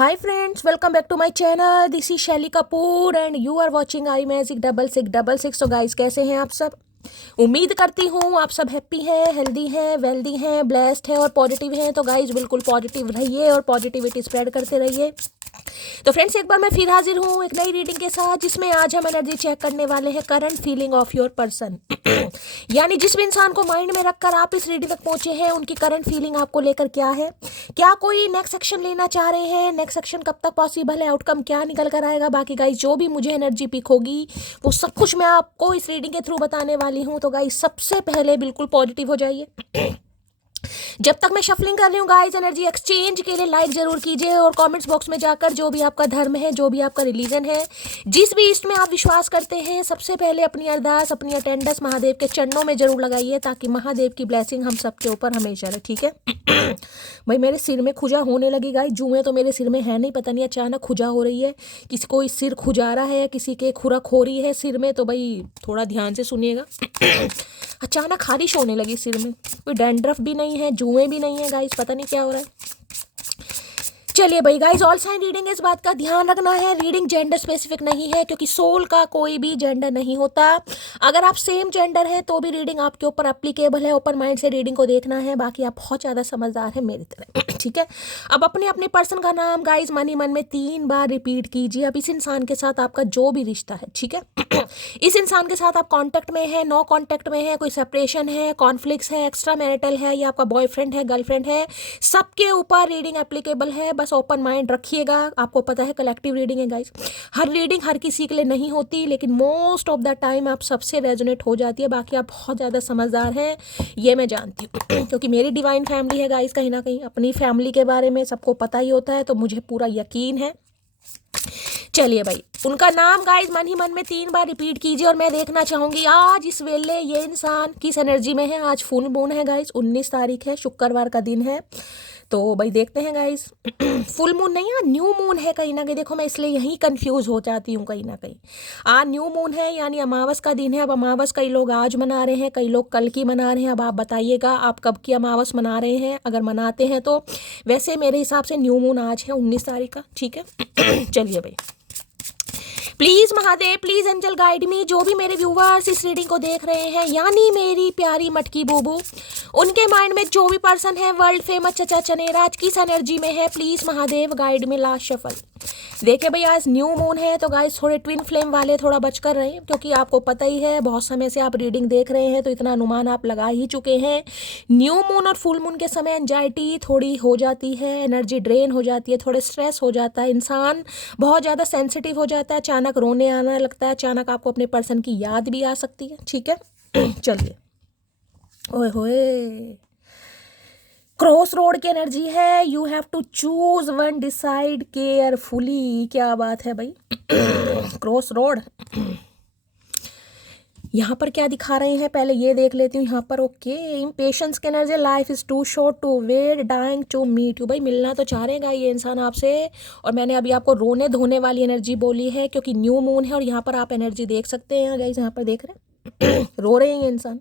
Hi friends, welcome back to my channel. This is Shelly Kapoor and you are watching I magic 6666। तो guys कैसे हैं आप सब? उम्मीद करती हूँ आप सब हैप्पी हैं, हेल्दी हैं, वेल्दी हैं, ब्लेस्ड हैं और पॉजिटिव हैं। तो गाइस बिल्कुल पॉजिटिव रहिए और पॉजिटिविटी स्प्रेड करते रहिए। तो फ्रेंड्स एक बार मैं फिर हाजिर हूँ एक नई रीडिंग के साथ, जिसमें आज हम एनर्जी चेक करने वाले हैं current feeling of your person. यानी जिस भी इंसान को माइंड में रखकर आप इस रीडिंग तक पहुंचे हैं, उनकी करंट फीलिंग आपको लेकर क्या है। क्या कोई नेक्स्ट सेक्शन लेना चाह रहे हैं? नेक्स्ट सेक्शन कब तक पॉसिबल है? आउटकम क्या निकल कर आएगा? बाकी गाइस जो भी मुझे एनर्जी पिक होगी वो सब कुछ मैं आपको इस रीडिंग के थ्रू बताने वाली हूँ। तो गाइस सबसे पहले बिल्कुल पॉजिटिव हो जाइए। जब तक मैं शफलिंग कर रही हूँ गाइस, एनर्जी एक्सचेंज के लिए लाइक जरूर कीजिए और कमेंट्स बॉक्स में जाकर जो भी आपका धर्म है, जो भी आपका रिलीजन है, जिस भी इष्ट में आप विश्वास करते हैं, सबसे पहले अपनी अरदास, अपनी अटेंडेंस महादेव के चरणों में जरूर लगाइए, ताकि महादेव की ब्लेसिंग हम सबके ऊपर हमेशा रहे। ठीक है भाई, मेरे सिर में खुजा होने लगी गाइस। जुएं तो मेरे सिर में है नहीं, पता नहीं अचानक खुजा हो रही है। किसी कोई सिर खुजा रहा है, किसी के खुरक हो रही है सिर में, तो भाई थोड़ा ध्यान से सुनिएगा। अचानक खारिश होने लगी सिर में। कोई डैंड्रफ भी नहीं है, जुएं भी नहीं है गाइस, पता नहीं क्या हो रहा है। चलिए भाई गाइस, ऑल साइन रीडिंग इस बात का ध्यान रखना है, रीडिंग जेंडर स्पेसिफिक नहीं है, क्योंकि सोल का कोई भी जेंडर नहीं होता। अगर आप सेम जेंडर हैं तो भी रीडिंग आपके ऊपर एप्लीकेबल है। ओपन माइंड से रीडिंग को देखना है। बाकी आप बहुत ज़्यादा समझदार हैं मेरी तरह। ठीक है, अब अपने अपने पर्सन का नाम गाइस मन ही मन में 3 बार रिपीट कीजिए। अब इस इंसान के साथ आपका जो भी रिश्ता है, ठीक है, इस इंसान के साथ आप कांटेक्ट में है, नो कांटेक्ट में है, कोई सेपरेशन है, कॉन्फ्लिक्ट्स है, एक्स्ट्रा मैरिटल है, या आपका बॉयफ्रेंड है, गर्लफ्रेंड है, सबके ऊपर रीडिंग एप्लीकेबल है। बस ओपन माइंड रखिएगा। आपको पता है कलेक्टिव रीडिंग है गाइस, हर रीडिंग हर किसी के लिए नहीं होती, लेकिन मोस्ट ऑफ द टाइम आप सबसे रेजोनेट हो जाती है। बाकी आप बहुत ज़्यादा समझदार हैं, ये मैं जानती हूँ, क्योंकि मेरी डिवाइन फैमिली है गाइस। कहीं ना कहीं अपनी फैमिली के बारे में सबको पता ही होता है, तो मुझे पूरा यकीन है। चलिए भाई, उनका नाम गाइस मन ही मन में 3 बार रिपीट कीजिए और मैं देखना चाहूंगी आज इस वेले ये इंसान किस एनर्जी में है। आज फुल मून है गाइस, 19 तारीख है, शुक्रवार का दिन है। तो भाई देखते हैं गाइस। फुल मून नहीं, आज न्यू मून है कहीं ना कहीं। देखो मैं इसलिए यहीं कंफ्यूज हो जाती हूँ कहीं ना कहीं। आज न्यू मून है, यानी अमावस का दिन है। अब अमावस कई लोग आज मना रहे हैं, कई लोग कल की मना रहे हैं। अब आप बताइएगा आप कब की अमावस मना रहे हैं, अगर मनाते हैं तो। वैसे मेरे हिसाब से न्यू मून आज है 19 तारीख का। ठीक है चलिए भाई, please Mahadev, please angel guide me. जो भी मेरे व्यूवर्स इस रीडिंग को देख रहे हैं, यानी मेरी प्यारी मटकी बूबू, उनके माइंड में जो भी पर्सन है वर्ल्ड फेमस चचा चनेरा आज किस एनर्जी में है, प्लीज महादेव गाइड में। लास्ट शफल देखिए भाई, आज न्यू मून है, तो गाइस थोड़े ट्विन फ्लेम वाले थोड़ा बचकर रहे, क्योंकि आपको पता ही है बहुत समय से आप रीडिंग देख रहे हैं, तो इतना अनुमान आप लगा ही चुके हैं। न्यू मून और फुल मून के समय एंजाइटी थोड़ी हो जाती है, एनर्जी ड्रेन हो जाती है, थोड़े स्ट्रेस हो जाता है, इंसान बहुत ज़्यादा सेंसिटिव हो जाता है, अचानक रोने आना लगता है, अचानक आपको अपने पर्सन की याद भी आ सकती है। ठीक है चलिए, ओए होए, क्रॉस रोड की एनर्जी है। You have to choose one, decide carefully. क्या बात है भाई। क्रॉस रोड यहाँ पर क्या दिखा रहे हैं, पहले ये देख लेती हूँ यहाँ पर। ओके, इम्पेशंस की energy, life is too short to wait, dying to meet you. भाई मिलना तो चाह रहेगा ये इंसान आपसे, और मैंने अभी आपको रोने धोने वाली एनर्जी बोली है, क्योंकि न्यू मून है। और यहाँ पर आप एनर्जी देख सकते हैं गाइस, यहाँ पर देख रहे हैं रो रहे हैं ये इंसान।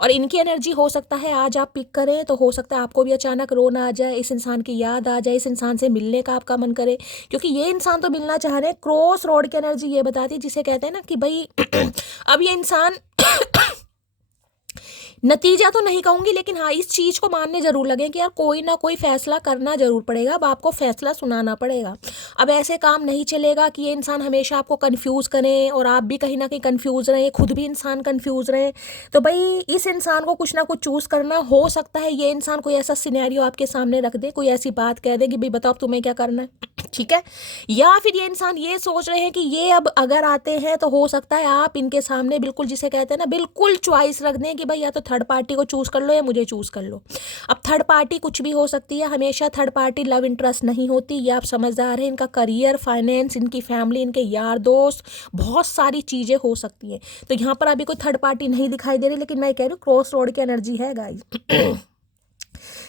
और इनकी एनर्जी हो सकता है आज आप पिक करें, तो हो सकता है आपको भी अचानक रोना आ जाए, इस इंसान की याद आ जाए, इस इंसान से मिलने का आपका मन करे, क्योंकि ये इंसान तो मिलना चाह रहे हैं। क्रॉस रोड की एनर्जी ये बताती है, जिसे कहते हैं ना कि भाई अब ये इंसान नतीजा तो नहीं कहूंगी, लेकिन हाँ इस चीज़ को मानने जरूर लगे कि यार कोई ना कोई फैसला करना जरूर पड़ेगा। अब आपको फैसला सुनाना पड़ेगा। अब ऐसे काम नहीं चलेगा कि ये इंसान हमेशा आपको कंफ्यूज करें और आप भी कहीं ना कहीं कंफ्यूज रहें, खुद भी इंसान कंफ्यूज रहे। तो भाई इस इंसान को कुछ ना कुछ चूज करना। हो सकता है ये इंसान कोई ऐसा सिनेरियो आपके सामने रख दे, कोई ऐसी बात कह दे कि भाई बताओ तुम्हें क्या करना है। ठीक है, या फिर ये इंसान ये सोच रहे हैं कि ये अब अगर आते हैं तो हो सकता है आप इनके सामने बिल्कुल, जिसे कहते हैं ना, बिल्कुल चॉइस रख दें कि भाई या तो थर्ड पार्टी को चूज कर लो या मुझे चूज कर लो। अब थर्ड पार्टी कुछ भी हो सकती है, हमेशा थर्ड पार्टी लव इंटरेस्ट नहीं होती, ये आप समझदार हैं। इनका करियर, फाइनेंस, इनकी फैमिली, इनके यार दोस्त, बहुत सारी चीजें हो सकती हैं। तो यहाँ पर अभी कोई थर्ड पार्टी नहीं दिखाई दे रही, लेकिन मैं कह रही हूँ क्रॉस रोड की एनर्जी है गाइस।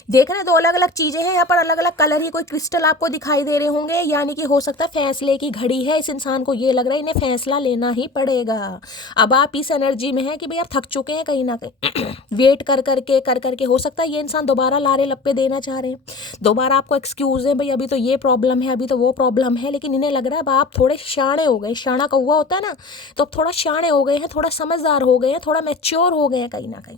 देख रहे हैं, दो अलग अलग चीजें हैं यहाँ पर, अलग अलग कलर ही कोई क्रिस्टल आपको दिखाई दे रहे होंगे, यानी कि हो सकता है फैसले की घड़ी है। इस इंसान को ये लग रहा है इन्हें फैसला लेना ही पड़ेगा। अब आप इस एनर्जी में हैं कि भाई आप थक चुके हैं कहीं ना कहीं वेट कर करके हो सकता है ये इंसान दोबारा लारे लप्पे देना चाह रहे हैं, दोबारा आपको एक्सक्यूज है भाई अभी तो ये प्रॉब्लम है, अभी तो वो प्रॉब्लम है, लेकिन इन्हें लग रहा है अब आप थोड़े शाणे हो गए, शाणा कौवा होता है ना, तो अब थोड़ा शाणे हो गए हैं, थोड़ा समझदार हो गए हैं, थोड़ा मैच्योर हो गए हैं कहीं ना कहीं।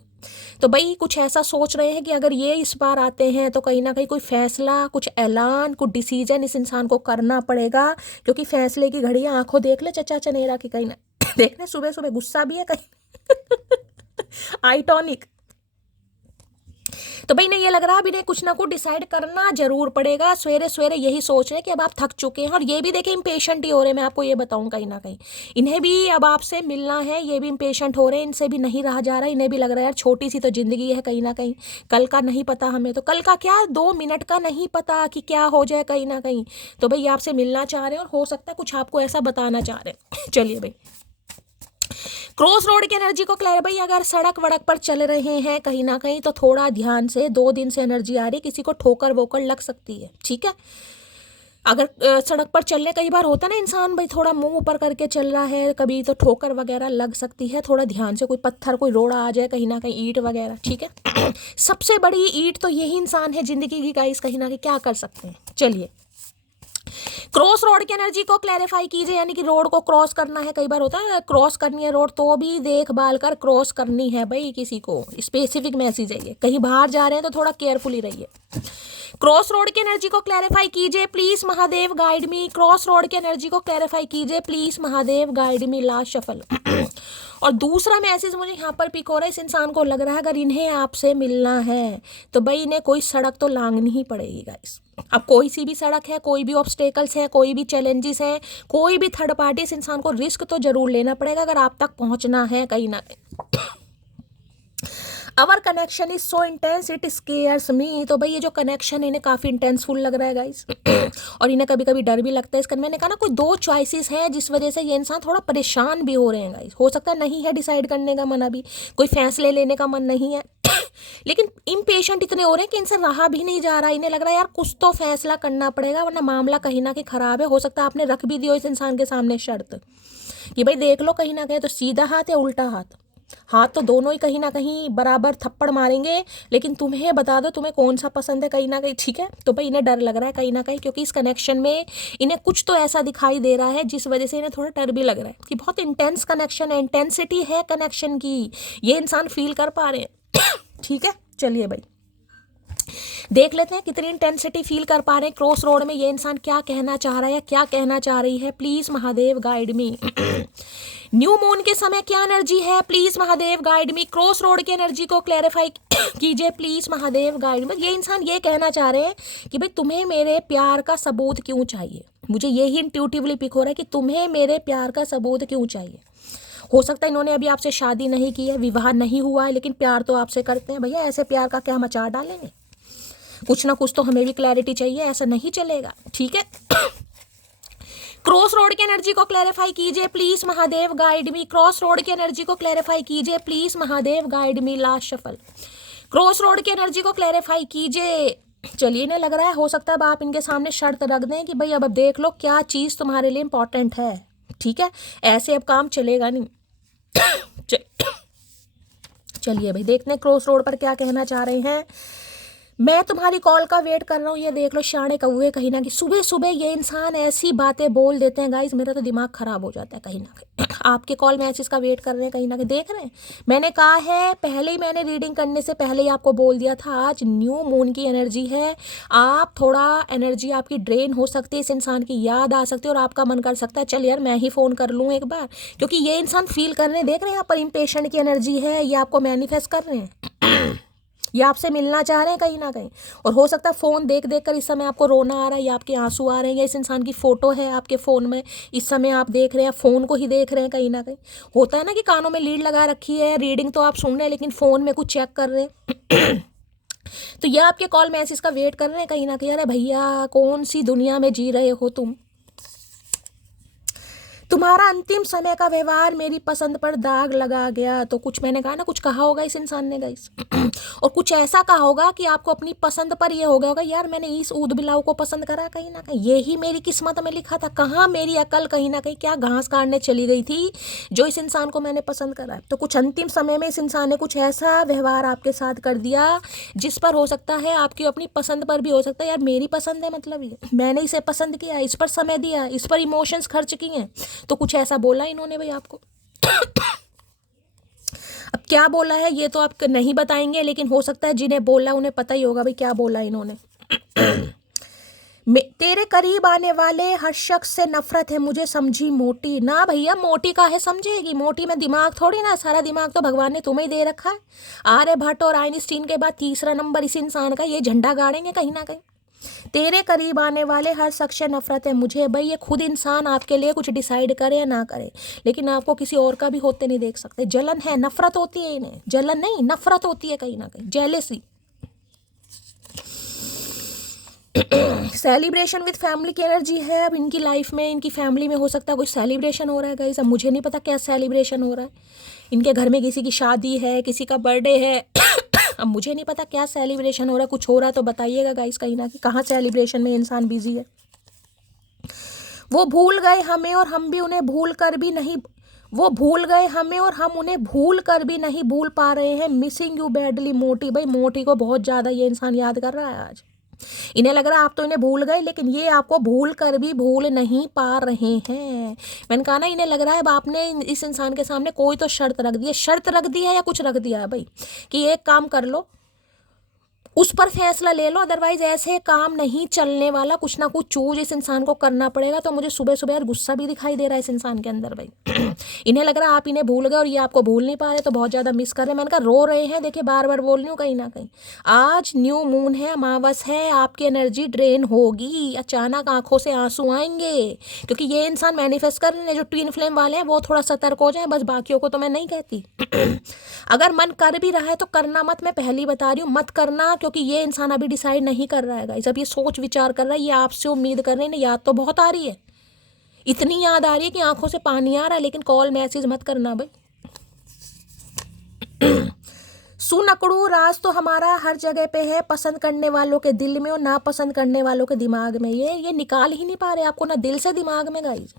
तो भाई कुछ ऐसा सोच रहे हैं कि अगर ये इस बार आते हैं तो कहीं ना कहीं कोई फैसला, कुछ ऐलान, कुछ डिसीजन इस इंसान को करना पड़ेगा, क्योंकि फैसले की घड़ी है। आंखों देख ले चचा चनेरा की, कहीं ना देख ले सुबह सुबह गुस्सा भी है कहीं आइटॉनिक। तो भाई इन्हें ये लग रहा है अब इन्हें कुछ ना कुछ डिसाइड करना जरूर पड़ेगा। सवेरे सवेरे यही सोच रहे हैं कि अब आप थक चुके हैं, और ये भी देखें इम्पेशेंट ही हो रहे हैं, मैं आपको ये बताऊं कहीं ना कहीं इन्हें भी अब आपसे मिलना है, ये भी इम्पेशेंट हो रहे हैं, इनसे भी नहीं रहा जा रहा। इन्हें भी लग रहा है यार छोटी सी तो जिंदगी है कहीं ना कहीं, कल का नहीं पता हमें, तो कल का क्या 2 मिनट का नहीं पता कि क्या हो जाए कहीं ना कहीं। तो भाई आपसे मिलना चाह रहे हैं और हो सकता है कुछ आपको ऐसा बताना चाह रहे हैं। चलिए भाई क्रॉस रोड की एनर्जी को क्लियर। भाई अगर सड़क वड़क पर चल रहे हैं कहीं ना कहीं तो थोड़ा ध्यान से, 2 दिन से एनर्जी आ रही, किसी को ठोकर वोकर लग सकती है, ठीक है। अगर सड़क पर चलने कई बार होता है ना इंसान भाई थोड़ा मुंह ऊपर करके चल रहा है, कभी तो ठोकर वगैरह लग सकती है, थोड़ा ध्यान से, कोई पत्थर कोई रोड़ा आ जाए कहीं ना कहीं, ईंट वगैरह, ठीक है सबसे बड़ी ईंट तो यही इंसान है जिंदगी की गाइस, कहीं ना कहीं क्या कर सकते हैं। चलिए क्रॉस रोड की एनर्जी को क्लैरिफाई कीजिए, यानी कि रोड को क्रॉस करना है, कई बार होता है क्रॉस करनी है रोड तो भी देखभाल कर क्रॉस करनी है भाई, किसी को स्पेसिफिक मैसेज है ये, कहीं बाहर जा रहे हैं तो थोड़ा केयरफुली रहिए। क्रॉस रोड की एनर्जी को क्लैरिफाई कीजिए please Mahadev guide me, cross road की एनर्जी को क्लैरिफाई कीजिए please Mahadev guide me, last shuffle और दूसरा मैसेज मुझे यहाँ पर पिक हो रहा है, इस इंसान को लग रहा है अगर इन्हें आपसे मिलना है तो भाई इन्हें कोई सड़क तो लांघनी ही पड़ेगी गाइस। अब कोई सी भी सड़क है, कोई भी ऑब्स्टेकल्स है, कोई भी चैलेंजेस है, कोई भी थर्ड पार्टी, इस इंसान को रिस्क तो जरूर लेना पड़ेगा अगर आप तक पहुंचना है कहीं ना कहीं। Our connection is so intense it scares me, तो भाई ये जो कनेक्शन है इन्हें काफ़ी इंटेंसफुल लग रहा है गाइस और इन्हें कभी कभी डर भी लगता है इसका। मैंने कहा ना कोई 2 चॉइसेस हैं जिस वजह से ये इंसान थोड़ा परेशान भी हो रहे हैं गाइस। हो सकता है नहीं है डिसाइड करने का मन, अभी कोई फैसले लेने का मन नहीं है लेकिन इम्पेशेंट इतने हो रहे हैं कि इनसे रहा भी नहीं जा रहा। इन्हें लग रहा है यार कुछ तो फैसला करना पड़ेगा वरना मामला कहीं ना कहीं खराब है। हो सकता है आपने रख भी दियो इस इंसान के सामने शर्त कि भाई देख लो कहीं ना कहीं तो सीधा हाथ या उल्टा हाथ, हाथ तो दोनों ही कहीं ना कहीं बराबर थप्पड़ मारेंगे, लेकिन तुम्हें बता दो तुम्हें कौन सा पसंद है कहीं ना कहीं, ठीक है। तो भाई इन्हें डर लग रहा है कहीं ना कहीं, क्योंकि इस कनेक्शन में इन्हें कुछ तो ऐसा दिखाई दे रहा है जिस वजह से इन्हें थोड़ा डर भी लग रहा है कि बहुत इंटेंस कनेक्शन है, इंटेंसिटी है कनेक्शन की, ये इंसान फील कर पा रहे हैं ठीक है। चलिए भाई देख लेते हैं कितनी इंटेंसिटी फील कर पा रहे हैं क्रॉस रोड में, ये इंसान क्या कहना चाह रहा है या क्या कहना चाह रही है, please Mahadev guide me. New moon के समय क्या एनर्जी है, please Mahadev guide me. Cross road की एनर्जी को क्लैरिफाई कीजिए प्लीज महादेव गाइड मी। ये इंसान ये कहना चाह रहे हैं कि भाई तुम्हें मेरे प्यार का सबूत क्यों चाहिए, मुझे यही इंट्यूटिवली पिक हो रहा है कि तुम्हें मेरे प्यार का सबूत क्यों चाहिए। हो सकता है इन्होंने अभी आपसे शादी नहीं की है, विवाह नहीं हुआ है, लेकिन प्यार तो आपसे करते हैं। भैया ऐसे प्यार का क्या हम अचार डालेंगे, कुछ ना कुछ तो हमें भी क्लैरिटी चाहिए, ऐसा नहीं चलेगा, ठीक है। क्रॉस रोड की एनर्जी को क्लैरिफाई कीजिए please Mahadev guide me. Cross road की एनर्जी को क्लैरिफाई कीजिए please Mahadev guide me, last shuffle. Cross road की एनर्जी को क्लैरिफाई कीजिए। चलिए इन्हें लग रहा है हो सकता है अब आप इनके सामने शर्त रख दें कि भाई अब देख लो क्या चीज़ तुम्हारे लिए इंपॉर्टेंट है, ठीक है। ऐसे अब काम चलेगा नहीं चलिए भाई देखते हैं क्रॉस रोड पर क्या कहना चाह रहे हैं। मैं तुम्हारी कॉल का वेट कर रहा हूँ, ये देख लो शाणे कौवे कहीं ना कहीं सुबह सुबह ये इंसान ऐसी बातें बोल देते हैं गाइस, मेरा तो दिमाग खराब हो जाता है कहीं ना कहीं। आपके कॉल मैसेज का वेट कर रहे हैं कहीं ना कहीं, देख रहे हैं। मैंने कहा है पहले ही, मैंने रीडिंग करने से पहले ही आपको बोल दिया था आज न्यू मून की एनर्जी है, आप थोड़ा एनर्जी आपकी ड्रेन हो सकती है, इस इंसान की याद आ सकती है और आपका मन कर सकता है चल यार मैं ही फ़ोन कर लूँ एक बार, क्योंकि ये इंसान फील कर रहे हैं, देख रहे हैं यहाँ पर इम्पेशेंट की एनर्जी है, ये आपको मैनिफेस्ट कर रहे हैं ये आपसे मिलना चाह रहे हैं कहीं ना कहीं। और हो सकता है फ़ोन देख देख कर इस समय आपको रोना आ रहा है या आपके आंसू आ रहे हैं, या इस इंसान की फ़ोटो है आपके फ़ोन में, इस समय आप देख रहे हैं, फ़ोन को ही देख रहे हैं कहीं ना कहीं। होता है ना कि कानों में लीड लगा रखी है, रीडिंग तो आप सुन रहे हैं लेकिन फ़ोन में कुछ चेक कर रहे हैं तो यह आपके कॉल मैसेज का वेट कर रहे हैं कहीं ना कहीं। अरे भैया कौन सी दुनिया में जी रहे हो तुम, तुम्हारा अंतिम समय का व्यवहार मेरी पसंद पर दाग लगा गया। तो कुछ मैंने कहा ना कुछ कहा होगा इस इंसान ने गाइस और कुछ ऐसा कहा होगा कि आपको अपनी पसंद पर ये हो गया होगा, यार मैंने इस ऊद बिलाव को पसंद करा, कहीं ना कहीं यही मेरी किस्मत में लिखा था, कहाँ मेरी अकल कहीं ना कहीं क्या घास काटने चली गई थी जो इस इंसान को मैंने पसंद करा। तो कुछ अंतिम समय में इस इंसान ने कुछ ऐसा व्यवहार आपके साथ कर दिया जिस पर हो सकता है आपकी अपनी पसंद पर भी हो सकता है, यार मेरी पसंद है, मतलब ये मैंने इसे पसंद किया, इस पर समय दिया, इस पर इमोशंस खर्च किए हैं, तो कुछ ऐसा बोला इन्होंने भाई आपको। अब क्या बोला है ये तो आप नहीं बताएंगे, लेकिन हो सकता है जिन्हें बोला उन्हें पता ही होगा भाई क्या बोला इन्होंने। तेरे करीब आने वाले हर शख्स से नफरत है मुझे, समझी मोटी। ना भैया, मोटी का है समझेगी, मोटी में दिमाग थोड़ी ना, सारा दिमाग तो भगवान ने तुम्हें दे रखा है। आर्यभट्ट और आइंस्टीन के बाद तीसरा नंबर इस इंसान का, ये झंडा गाड़ेंगे कहीं ना कहीं। तेरे करीब आने वाले हर शख्स से नफरत है मुझे, भाई ये खुद इंसान आपके लिए कुछ डिसाइड करे या ना करे, लेकिन आपको किसी और का भी होते नहीं देख सकते। जलन है, नफरत होती है इन्हें, जलन नहीं नफरत होती है कहीं ना कहीं, जेलेसी। सेलिब्रेशन विद फैमिली की एनर्जी है अब इनकी लाइफ में, इनकी फैमिली में हो सकता है कुछ सेलिब्रेशन हो रहा है गाइस। अब मुझे नहीं पता क्या सेलिब्रेशन हो रहा है, इनके घर में किसी की शादी है, किसी का बर्थडे है। अब मुझे नहीं पता क्या सेलिब्रेशन हो रहा है, कुछ हो रहा है तो बताइएगा गाइस कहीं ना कहीं, कहाँ सेलिब्रेशन में इंसान बिजी है। वो भूल गए हमें और हम भी उन्हें भूल कर भी नहीं, वो भूल गए हमें और हम उन्हें भूल कर भी नहीं भूल पा रहे हैं, मिसिंग यू बैडली मोटी। भाई मोटी को बहुत ज़्यादा ये इंसान याद कर रहा है आज, इन्हें लग रहा है आप तो इन्हें भूल गए, लेकिन ये आपको भूल कर भी भूल नहीं पा रहे हैं। मैंने कहा ना, इन्हें लग रहा है अब आपने इस इंसान के सामने कोई तो शर्त रख दी है, शर्त रख दी है या कुछ रख दिया है भाई कि एक काम कर लो, उस पर फैसला ले लो, अदरवाइज ऐसे काम नहीं चलने वाला, कुछ ना कुछ चूज इस इंसान को करना पड़ेगा। तो मुझे सुबह सुबह यार गुस्सा भी दिखाई दे रहा है इस इंसान के अंदर भाई। इन्हें लग रहा है आप इन्हें भूल गए और ये आपको भूल नहीं पा रहे, तो बहुत ज़्यादा मिस कर रहे हैं। मैंने कहा रो रहे हैं, देखिए बार बार बोल रही हूँ कहीं ना कहीं। आज न्यू मून है, अमावस है, आपकी एनर्जी ड्रेन होगी, अचानक आंखों से आंसू आएंगे, क्योंकि ये इंसान मैनिफेस्ट कर रहे हैं। जो ट्विन फ्लेम वाले हैं वो थोड़ा सतर्क हो जाए, बस बाकियों को तो मैं नहीं कहती। अगर मन कर भी रहा है तो करना मत, मैं पहली बता रही हूँ मत करना, क्योंकि ये इंसान अभी डिसाइड नहीं कर रहा है गाइस, अब ये सोच विचार कर रहा है, ये आपसे उम्मीद कर रहे हैं। याद तो बहुत आ रही है, इतनी याद आ रही है कि आंखों से पानी आ रहा है, लेकिन कॉल मैसेज मत करना भाई। सुनकड़ू राज तो हमारा हर जगह पे है, पसंद करने वालों के दिल में और ना पसंद करने वालों के दिमाग में। ये निकाल ही नहीं पा रहे आपको, ना दिल से दिमाग में गाइस।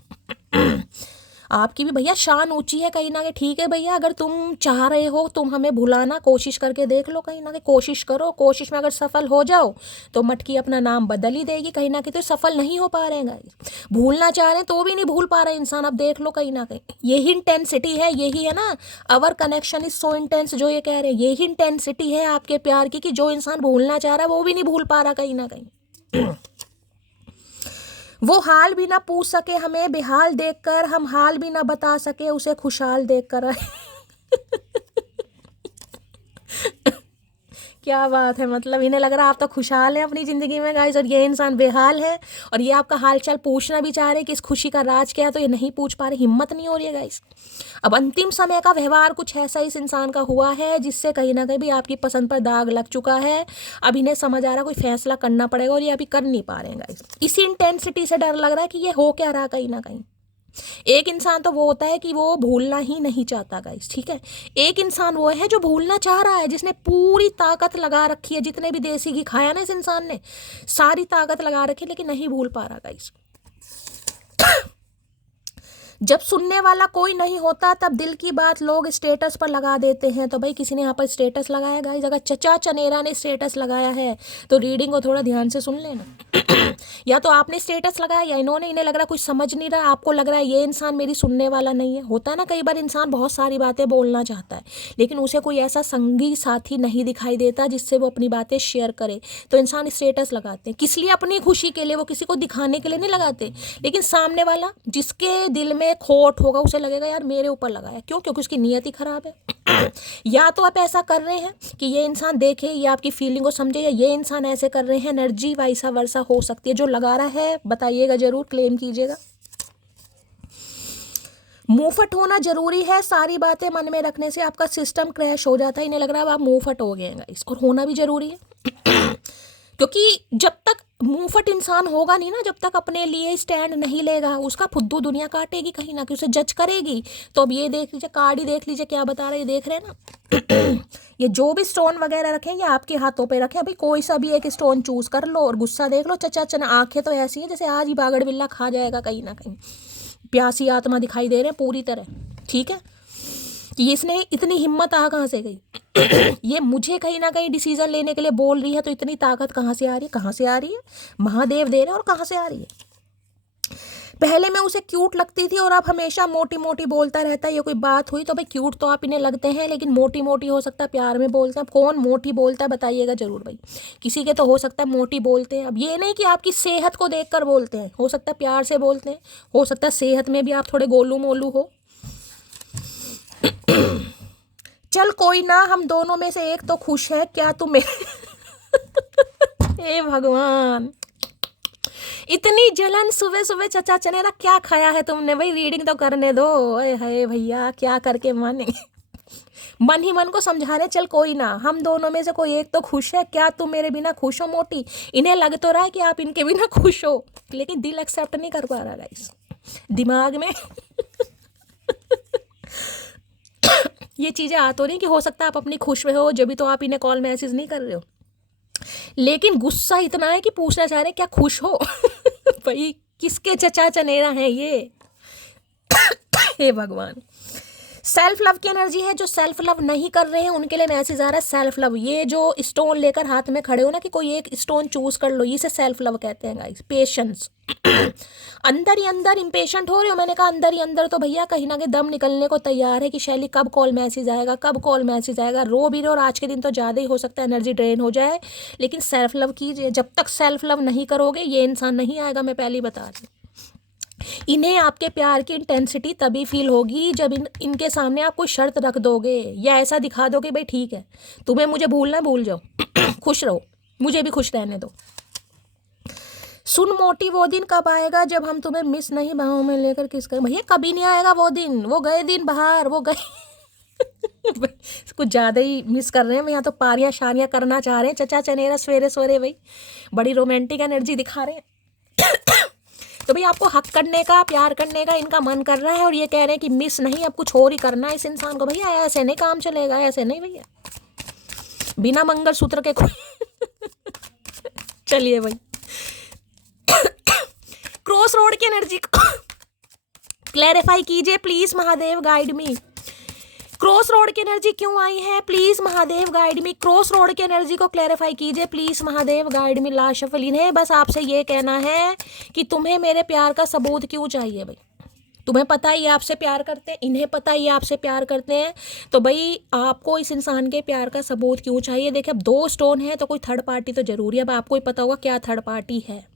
आपकी भी भैया शान ऊंची है कहीं ना कहीं, ठीक है भैया, अगर तुम चाह रहे हो तुम हमें भुलाना, कोशिश करके देख लो, कहीं ना कहीं कोशिश करो, कोशिश में अगर सफल हो जाओ तो मटकी अपना नाम बदल ही देगी कहीं ना कहीं। तो सफल नहीं हो पा रहे हैं गाइस, भूलना चाह रहे हैं तो भी नहीं भूल पा रहे इंसान। अब देख लो कहीं ना कहीं, यही इंटेंसिटी है, यही है ना, अवर कनेक्शन इज सो इंटेंस, जो ये कह रहे हैं यही इंटेंसिटी है आपके प्यार की, कि जो इंसान भूलना चाह रहा है वो भी नहीं भूल पा रहा कहीं ना कहीं। वो हाल भी ना पूछ सके हमें बेहाल देखकर, हम हाल भी ना बता सके उसे खुशहाल देखकर। क्या बात है, मतलब इन्हें लग रहा है आप तो खुशहाल हैं अपनी ज़िंदगी में गाइस, और ये इंसान बेहाल है, और ये आपका हालचाल पूछना भी चाह रहे हैं कि इस खुशी का राज क्या है, तो ये नहीं पूछ पा रहे, हिम्मत नहीं हो रही है गाइस। अब अंतिम समय का व्यवहार कुछ ऐसा इस इंसान का हुआ है जिससे कहीं ना कहीं भी आपकी पसंद पर दाग लग चुका है। अब इन्हें समझ आ रहा है कोई फैसला करना पड़ेगा, और ये अभी कर नहीं पा रहे हैं गाइस। इसी इंटेंसिटी से डर लग रहा है कि ये हो क्या रहा कहीं ना कहीं। एक इंसान तो वो होता है कि वो भूलना ही नहीं चाहता गाइस, ठीक है। एक इंसान वो है जो भूलना चाह रहा है, जिसने पूरी ताकत लगा रखी है, जितने भी देसी घी खाया ना इस इंसान ने, सारी ताकत लगा रखी है, लेकिन नहीं भूल पा रहा गाइस। जब सुनने वाला कोई नहीं होता तब दिल की बात लोग स्टेटस पर लगा देते हैं। तो भाई किसी ने यहाँ पर स्टेटस लगाया गाइस, अगर चचा चनेरा ने स्टेटस लगाया है तो रीडिंग को थोड़ा ध्यान से सुन लेना। या तो आपने स्टेटस लगाया या इन्होंने, इन्हें लग रहा कुछ समझ नहीं रहा, आपको लग रहा है ये इंसान मेरी सुनने वाला नहीं है। होता है ना कई बार इंसान बहुत सारी बातें बोलना चाहता है, लेकिन उसे कोई ऐसा संगी साथी नहीं दिखाई देता जिससे वो अपनी बातें शेयर करे, तो इंसान स्टेटस लगाते हैं किस लिए, अपनी खुशी के लिए, वो किसी को दिखाने के लिए नहीं लगाते। लेकिन सामने वाला जिसके दिल में खोट होगा उसे लगेगा यार मेरे ऊपर लगाया, क्यों, क्योंकि उसकी नीयत ही खराब है। या तो आप ऐसा कर रहे हैं कि ये इंसान देखे या आपकी फीलिंग को समझे, या ये इंसान ऐसे कर रहे हैं, एनर्जी वैसा वर्षा हो सकती है। जो लगा रहा है बताइएगा जरूर, क्लेम कीजिएगा। मुंहफट होना जरूरी है, सारी बातें मन में रखने से आपका सिस्टम क्रैश हो जाता है। इन्हें लग रहा है आप मुंहफट हो गए हैं गाइस, और होना भी जरूरी है। क्योंकि जब तक मुंहफट इंसान होगा नहीं ना, जब तक अपने लिए स्टैंड नहीं लेगा, उसका फुद्दू दुनिया काटेगी कहीं ना कहीं, उसे जज करेगी। तो अब ये देख लीजिए, कार्ड ही देख लीजिए क्या बता रहे हैं, देख रहे हैं ना। ये जो भी स्टोन वगैरह रखें ये आपके हाथों पे रखें, भाई कोई सा भी एक स्टोन चूज कर लो और गुस्सा देख लो। चचा चना आंखें तो ऐसी हैं जैसे आज ही बागड़ बिल्ला खा जाएगा कहीं ना कहीं, प्यासी आत्मा दिखाई दे रहे हैं पूरी तरह। ठीक है, कि इसने इतनी हिम्मत आ कहाँ से गई। ये मुझे कहीं ना कहीं डिसीजन लेने के लिए बोल रही है, तो इतनी ताकत कहाँ से आ रही है, कहाँ से आ रही है, महादेव दे रहे हैं, और कहाँ से आ रही है। पहले मैं उसे क्यूट लगती थी और अब हमेशा मोटी मोटी बोलता रहता है। ये कोई बात हुई? तो भाई क्यूट तो आप इन्हें लगते हैं, लेकिन मोटी मोटी हो सकता है प्यार में बोलते हैं। अब कौन मोटी बोलता है बताइएगा जरूर भाई। किसी के तो हो सकता है मोटी बोलते हैं। अब ये नहीं कि आपकी सेहत को देखकर बोलते हैं, हो सकता है प्यार से बोलते हैं, हो सकता है सेहत में भी आप थोड़े गोलू मोलू हो। चल कोई ना, हम दोनों में से एक तो खुश है, क्या तुम हे भगवान, इतनी जलन सुबह सुबह चचा चनेरा, क्या खाया है तुमने भाई? रीडिंग तो करने दो। ओए हाय भैया, क्या करके माने। मन ही मन को समझा रहे, चल कोई ना, हम दोनों में से कोई एक तो खुश है, क्या तुम मेरे बिना खुश हो मोटी? इन्हें लग तो रहा है कि आप इनके बिना खुश हो, लेकिन दिल एक्सेप्ट नहीं कर पा रहा गाइस, दिमाग में ये चीज़ें आ तो नहीं कि हो सकता है आप अपनी खुश में हो, जब भी तो आप इन्हें कॉल मैसेज नहीं कर रहे हो, लेकिन गुस्सा इतना है कि पूछना चाह रहे क्या खुश हो? भाई किसके चचा चनेरा है ये? हे भगवान, सेल्फ लव की एनर्जी है। जो सेल्फ लव नहीं कर रहे हैं उनके लिए मैसेज आ रहा है सेल्फ लव। ये जो स्टोन लेकर हाथ में खड़े हो ना, कि कोई एक स्टोन चूज कर लो, इसे सेल्फ लव कहते हैं गाइस। पेशेंस, अंदर ही अंदर इम्पेशेंट हो रहे हो। मैंने कहा अंदर ही अंदर तो भैया कहीं ना कहीं दम निकलने को तैयार है कि शैली कब कॉल मैसेज आएगा, कब कॉल मैसेज आएगा। रो भी रहे, और आज के दिन तो ज़्यादा ही हो सकता है एनर्जी ड्रेन हो जाए, लेकिन सेल्फ लव कीजिए। जब तक सेल्फ लव नहीं करोगे ये इंसान नहीं आएगा, मैं पहले ही बता रही हूँ। इन्हें आपके प्यार की इंटेंसिटी तभी फील होगी जब इनके सामने आप कोई शर्त रख दोगे, या ऐसा दिखा दोगे भाई ठीक है तुम्हें मुझे भूलना भूल जाओ, खुश रहो, मुझे भी खुश रहने दो। सुन मोटी, वो दिन कब आएगा जब हम तुम्हें मिस नहीं बाहों में लेकर किस कर? भैया कभी नहीं आएगा वो दिन, वो गए दिन बाहर, वो गए। कुछ ज़्यादा ही मिस कर रहे हैं, यहाँ तो पारियाँ शारियाँ करना चाह रहे हैं चचा चनेरा सवेरे सवेरे, भाई बड़ी रोमांटिक एनर्जी दिखा रहे हैं। तो भाई आपको हक करने का, प्यार करने का इनका मन कर रहा है, और ये कह रहे हैं कि मिस नहीं, अब कुछ और ही करना है इस इंसान को। भैया ऐसे नहीं काम चलेगा, ऐसे नहीं भैया, बिना मंगलसूत्र के चलिए भाई, क्रॉस रोड की एनर्जी को क्लैरिफाई कीजिए please, Mahadev guide me. Cross road की एनर्जी क्यों आई है? Please Mahadev guide me. Cross road की एनर्जी को क्लैरिफाई कीजिए please, Mahadev guide me. Last shuffle. इन्हें बस आपसे ये कहना है कि तुम्हें मेरे प्यार का सबूत क्यों चाहिए भाई? तुम्हें पता ही आपसे प्यार करते हैं, इन्हें पता ही आपसे प्यार करते हैं, तो भाई आपको इस इंसान के प्यार का सबूत क्यों चाहिए? देखिए अब 2 स्टोन है तो कोई थर्ड पार्टी तो जरूरी है। अब आपको ही पता होगा क्या थर्ड पार्टी है।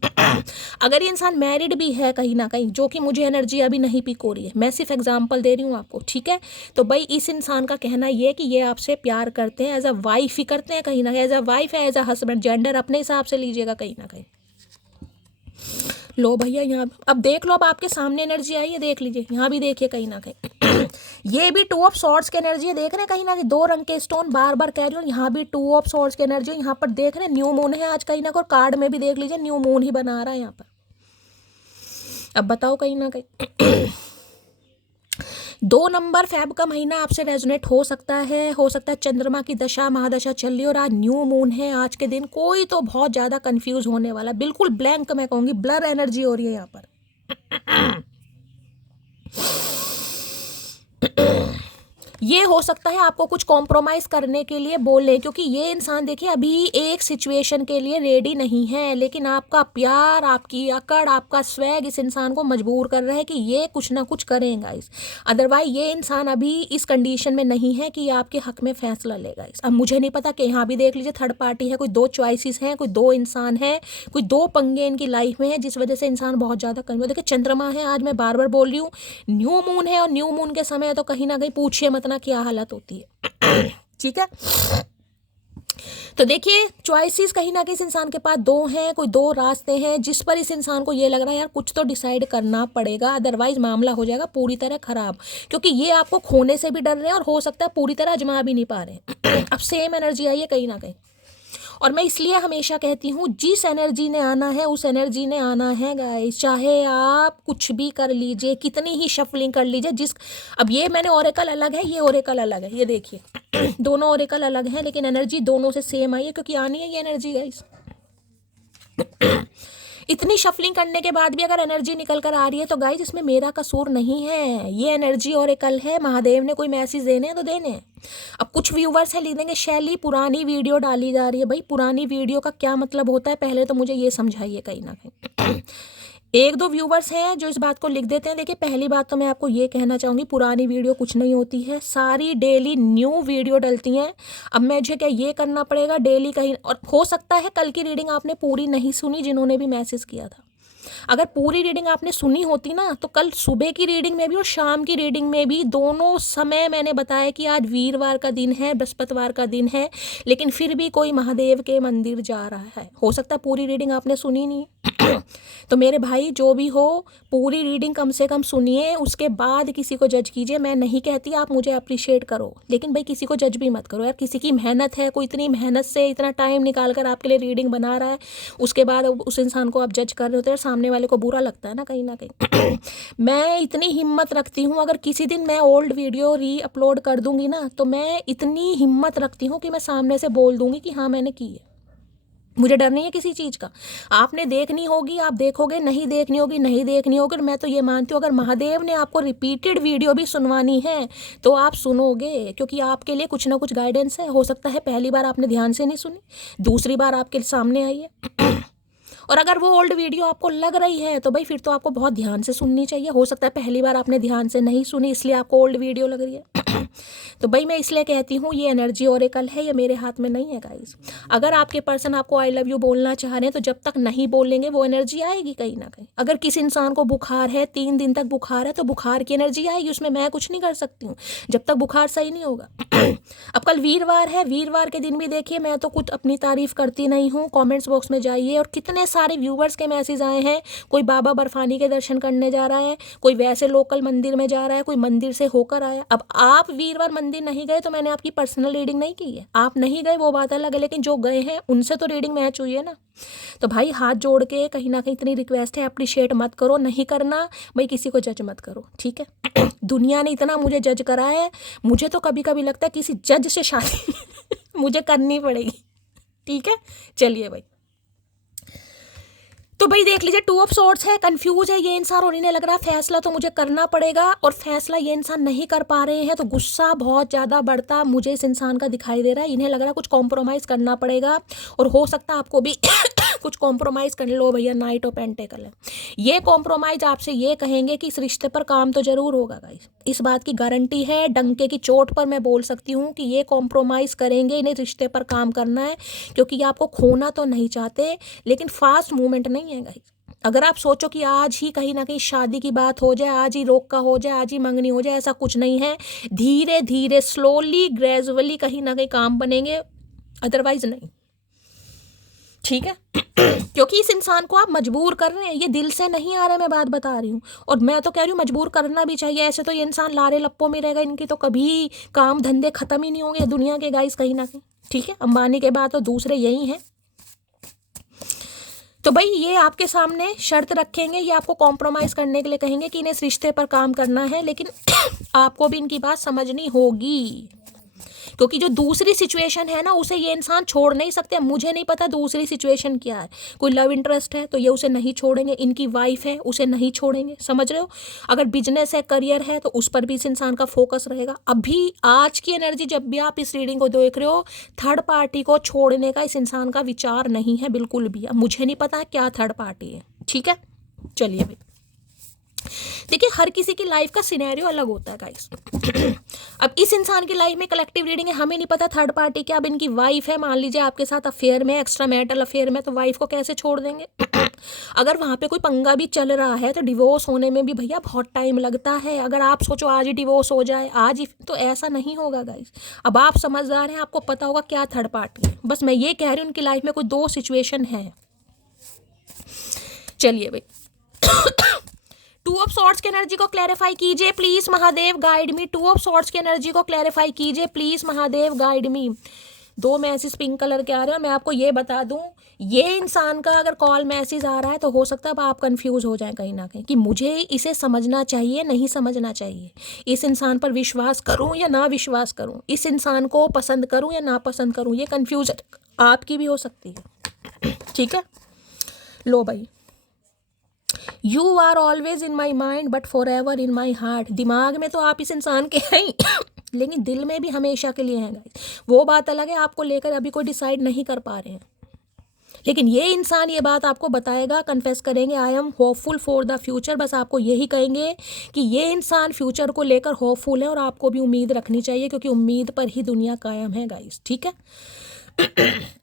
अगर ये इंसान मैरिड भी है कहीं ना कहीं, जो कि मुझे एनर्जी अभी नहीं पिक हो रही है, मैं सिर्फ एग्जांपल दे रही हूँ आपको, ठीक है? तो भाई इस इंसान का कहना ये कि ये आपसे प्यार करते हैं, एज अ वाइफ ही करते हैं कहीं ना कहीं, एज अ वाइफ है, एज अ हस्बैंड, जेंडर अपने हिसाब से लीजिएगा कहीं ना कहीं। लो भैया यहाँ अब देख लो, अब आपके सामने एनर्जी आई है, देख लीजिए, यहाँ भी देखिए कहीं ना कहीं। ये भी 2 ऑफ सॉर्ड्स की एनर्जी है, देख रहे हैं कहीं ना कहीं 2 रंग के स्टोन, बार बार कह रही हूँ। यहाँ भी 2 ऑफ सॉर्ड्स की एनर्जी है, यहाँ पर देख रहे हैं न्यू मून है आज कहीं ना कहीं, कार्ड में भी देख लीजिए न्यू मून ही बना रहा है यहाँ पर। अब बताओ कहीं ना कहीं 2 नंबर फेब का महीना आपसे रेजोनेट हो सकता है चंद्रमा की दशा महादशा चल रही है, और आज न्यू मून है। आज के दिन कोई तो बहुत ज़्यादा कंफ्यूज होने वाला, बिल्कुल ब्लैंक, मैं कहूँगी ब्लर एनर्जी हो रही है यहाँ पर। ये हो सकता है आपको कुछ कॉम्प्रोमाइज़ करने के लिए बोले, क्योंकि ये इंसान देखिए अभी एक सिचुएशन के लिए रेडी नहीं है, लेकिन आपका प्यार, आपकी अकड़, आपका स्वैग इस इंसान को मजबूर कर रहा है कि ये कुछ ना कुछ करेगा इस। अदरवाइज ये इंसान अभी इस कंडीशन में नहीं है कि ये आपके हक में फैसला लेगा इस। अब मुझे नहीं पता कि यहाँ भी देख लीजिए थर्ड पार्टी है, कोई 2 चॉइसेस हैं, कोई 2 इंसान है, कोई 2 पंगे इनकी लाइफ में है, जिस वजह से इंसान बहुत ज़्यादा कन्फ्यूज। देखिए चंद्रमा है आज, मैं बार बार बोल रही हूँ, न्यू मून है, और न्यू मून के समय तो कहीं ना कहीं पूछिए मत ना क्या हालत होती है। ठीक है, तो देखिए चॉइसेस कहीं ना कहीं इस इंसान के पास 2 हैं, कोई 2 रास्ते हैं, जिस पर इस इंसान को ये लग रहा है यार कुछ तो डिसाइड करना पड़ेगा, अदरवाइज मामला हो जाएगा पूरी तरह खराब, क्योंकि ये आपको खोने से भी डर रहे हैं, और हो सकता है पूरी तरह अजमा भी नहीं पा रहे हैं। अब सेम एनर्जी आई है कहीं ना कहीं, और मैं इसलिए हमेशा कहती हूँ जिस एनर्जी ने आना है उस एनर्जी ने आना है गाइस, चाहे आप कुछ भी कर लीजिए, कितनी ही शफलिंग कर लीजिए। अब ये मैंने ओरेकल अलग है, ये ओरेकल अलग है, ये देखिए दोनों ओरेकल अलग हैं, लेकिन एनर्जी दोनों से सेम आई है क्योंकि आनी है ये एनर्जी गाइस। इतनी शफलिंग करने के बाद भी अगर एनर्जी निकल कर आ रही है तो गाइज इसमें मेरा कसूर नहीं है, ये एनर्जी ओरेकल है। महादेव ने कोई मैसेज देने हैं तो देने हैं। अब कुछ व्यूवर्स है लिख देंगे शैली पुरानी वीडियो डाली जा रही है। भाई पुरानी वीडियो का क्या मतलब होता है, पहले तो मुझे ये समझाइए कहीं ना कहीं। एक दो व्यूवर्स हैं जो इस बात को लिख देते हैं। देखिए पहली बात तो मैं आपको ये कहना चाहूँगी, पुरानी वीडियो कुछ नहीं होती है, सारी डेली न्यू वीडियो डलती हैं। अब मुझे क्या ये करना पड़ेगा डेली कहीं, और हो सकता है कल की रीडिंग आपने पूरी नहीं सुनी जिन्होंने भी मैसेज किया था। अगर पूरी रीडिंग आपने सुनी होती ना तो कल सुबह की रीडिंग में भी और शाम की रीडिंग में भी दोनों समय मैंने बताया कि आज वीरवार का दिन है, बृहस्पतिवार का दिन है, लेकिन फिर भी कोई महादेव के मंदिर जा रहा है। हो सकता है पूरी रीडिंग आपने सुनी नहीं। तो मेरे भाई जो भी हो पूरी रीडिंग कम से कम सुनिए, उसके बाद किसी को जज कीजिए। मैं नहीं कहती आप मुझे अप्रिशिएट करो, लेकिन भाई किसी को जज भी मत करो यार। किसी की मेहनत है, कोई इतनी मेहनत से इतना टाइम निकाल कर आपके लिए रीडिंग बना रहा है, उसके बाद उस इंसान को आप जज कर रहे होते हैं, सामने वाले को बुरा लगता है ना कहीं ना कहीं। मैं इतनी हिम्मत रखती हूँ, अगर किसी दिन मैं ओल्ड वीडियो री अपलोड कर दूंगी ना तो मैं इतनी हिम्मत रखती हूँ कि मैं सामने से बोल दूंगी कि हाँ मैंने की है। मुझे डर नहीं है किसी चीज़ का। आपने देखनी होगी आप देखोगे, नहीं देखनी होगी नहीं देखनी होगी। मैं तो ये मानती हूँ अगर महादेव ने आपको रिपीटेड वीडियो भी सुनवानी है तो आप सुनोगे, क्योंकि आपके लिए कुछ ना कुछ गाइडेंस है। हो सकता है पहली बार आपने ध्यान से नहीं सुनी, दूसरी बार आपके सामने आई है। और अगर वो ओल्ड वीडियो आपको लग रही है तो भाई फिर तो आपको बहुत ध्यान से सुननी चाहिए। हो सकता है पहली बार आपने ध्यान से नहीं सुनी इसलिए आपको ओल्ड वीडियो लग रही है। तो भाई मैं इसलिए कहती हूँ ये एनर्जी ओरेकल है, ये मेरे हाथ में नहीं है गाइस। अगर आपके पर्सन आपको आई लव यू बोलना चाह रहे हैं तो जब तक नहीं बोलेंगे वो एनर्जी आएगी कहीं ना कहीं। अगर किसी इंसान को बुखार है, 3 दिन तक बुखार है, तो बुखार की एनर्जी आएगी, उसमें मैं कुछ नहीं कर सकती हूँ जब तक बुखार सही नहीं होगा। अब कल वीरवार है, वीरवार के दिन भी देखिए मैं तो कुछ अपनी तारीफ करती नहीं हूँ। कमेंट्स बॉक्स में जाइए और कितने सारे व्यूवर्स के मैसेज आए हैं। कोई बाबा बर्फानी के दर्शन करने जा रहा है, कोई वैसे लोकल मंदिर में जा रहा है, कोई मंदिर से होकर आया। अब आप वीरवार मंदिर नहीं गए तो मैंने आपकी पर्सनल रीडिंग नहीं की है, आप नहीं गए वो बात अलग है, लेकिन जो गए हैं उनसे तो रीडिंग मैच हुई है ना। तो भाई हाथ जोड़ के कहीं ना कहीं इतनी रिक्वेस्ट है, अप्रिशिएट मत करो, नहीं करना भाई, किसी को जज मत करो, ठीक है। दुनिया ने इतना मुझे जज करा है, मुझे तो कभी कभी लगता है किसी जज से शादी मुझे करनी पड़ेगी, ठीक है। चलिए भाई, तो भाई देख लीजिए 2 ऑफ सॉर्ड्स है, कंफ्यूज है ये इंसान और इन्हें लग रहा है फैसला तो मुझे करना पड़ेगा, और फैसला ये इंसान नहीं कर पा रहे हैं तो गुस्सा बहुत ज़्यादा बढ़ता मुझे इस इंसान का दिखाई दे रहा है। इन्हें लग रहा है कुछ कॉम्प्रोमाइज़ करना पड़ेगा, और हो सकता है आपको भी कुछ कॉम्प्रोमाइज़ कर लो। भैया नाइट ऑफ पेंटिकल है, ये कॉम्प्रोमाइज़ आपसे ये कहेंगे कि इस रिश्ते पर काम तो ज़रूर होगा गाइस, इस बात की गारंटी है, डंके की चोट पर मैं बोल सकती हूँ कि ये कॉम्प्रोमाइज़ करेंगे, इन्हें रिश्ते पर काम करना है, क्योंकि ये आपको खोना तो नहीं चाहते, लेकिन फास्ट मूवमेंट नहीं है गाइस। अगर आप सोचो कि आज ही कहीं ना कहीं शादी की बात हो जाए, आज ही रोक का हो जाए, आज ही मंगनी हो जाए, ऐसा कुछ नहीं है। धीरे धीरे स्लोली ग्रेजुअली कहीं ना कहीं काम बनेंगे, अदरवाइज नहीं, ठीक है। क्योंकि इस इंसान को आप मजबूर कर रहे हैं, ये दिल से नहीं आ रहा है, मैं बात बता रही हूँ। और मैं तो कह रही हूँ मजबूर करना भी चाहिए, ऐसे तो ये इंसान लारे लप्पों में रहेगा, इनकी तो कभी काम धंधे खत्म ही नहीं होंगे दुनिया के गाइस कहीं ना कहीं, ठीक है। अंबानी के बाद तो दूसरे यही हैं। तो भाई ये आपके सामने शर्त रखेंगे, ये आपको कॉम्प्रोमाइज़ करने के लिए कहेंगे कि इन्हें इस रिश्ते पर काम करना है, लेकिन आपको भी इनकी बात समझनी होगी, क्योंकि जो दूसरी सिचुएशन है ना उसे ये इंसान छोड़ नहीं सकते। मुझे नहीं पता दूसरी सिचुएशन क्या है, कोई लव इंटरेस्ट है तो ये उसे नहीं छोड़ेंगे, इनकी वाइफ है उसे नहीं छोड़ेंगे, समझ रहे हो। अगर बिजनेस है, करियर है, तो उस पर भी इस इंसान का फोकस रहेगा। अभी आज की एनर्जी जब भी आप इस रीडिंग को देख रहे हो, थर्ड पार्टी को छोड़ने का इस इंसान का विचार नहीं है बिल्कुल भी। अब मुझे नहीं पता क्या थर्ड पार्टी है, ठीक है। चलिए भाई, देखिए हर किसी की लाइफ का सिनेरियो अलग होता है गाइस। अब इस इंसान की लाइफ में कलेक्टिव रीडिंग है, हमें नहीं पता थर्ड पार्टी क्या। अब इनकी वाइफ है, मान लीजिए आपके साथ अफेयर में, एक्स्ट्रा मैरिटल अफेयर में, तो वाइफ को कैसे छोड़ देंगे। अगर वहाँ पे कोई पंगा भी चल रहा है तो डिवोर्स होने में भी भैया बहुत टाइम लगता है। अगर आप सोचो आज ही डिवोर्स हो जाए आज ही, तो ऐसा नहीं होगा गाइस। अब आप समझदार हैं, आपको पता होगा क्या थर्ड पार्टी है। बस मैं ये कह रही हूँ उनकी लाइफ में कोई 2 सिचुएशन है। चलिए भाई, 2 ऑफ सॉर्ड्स की एनर्जी को क्लैरिफाई कीजिए please Mahadev, guide me. 2 of swords की एनर्जी को क्लैरिफाई कीजिए please Mahadev, guide me. 2 message pink colour के आ रहे हैं। और मैं आपको ये बता दूं, ये इंसान का अगर कॉल मैसेज आ रहा है तो हो सकता है अब आप कंफ्यूज हो जाएं कहीं ना कहीं कि मुझे इसे समझना चाहिए नहीं समझना चाहिए, इस इंसान पर विश्वास करूं या ना विश्वास करूं, इस इंसान को पसंद करूं या ना पसंद करूं। ये कंफ्यूजन आपकी भी हो सकती है। ठीक है, लो भाई, you are always in my mind but forever in my heart. दिमाग में तो आप इस इंसान के हैं ही, लेकिन दिल में भी हमेशा के लिए हैं गाइस। वो बात अलग है, आपको लेकर अभी कोई डिसाइड नहीं कर पा रहे हैं, लेकिन ये इंसान ये बात आपको बताएगा, कन्फेस करेंगे I am hopeful for the future. बस आपको यही कहेंगे कि ये इंसान फ्यूचर को लेकर होपफुल है और आपको भी उम्मीद रखनी चाहिए, क्योंकि उम्मीद पर ही दुनिया कायम है गाइस। ठीक है,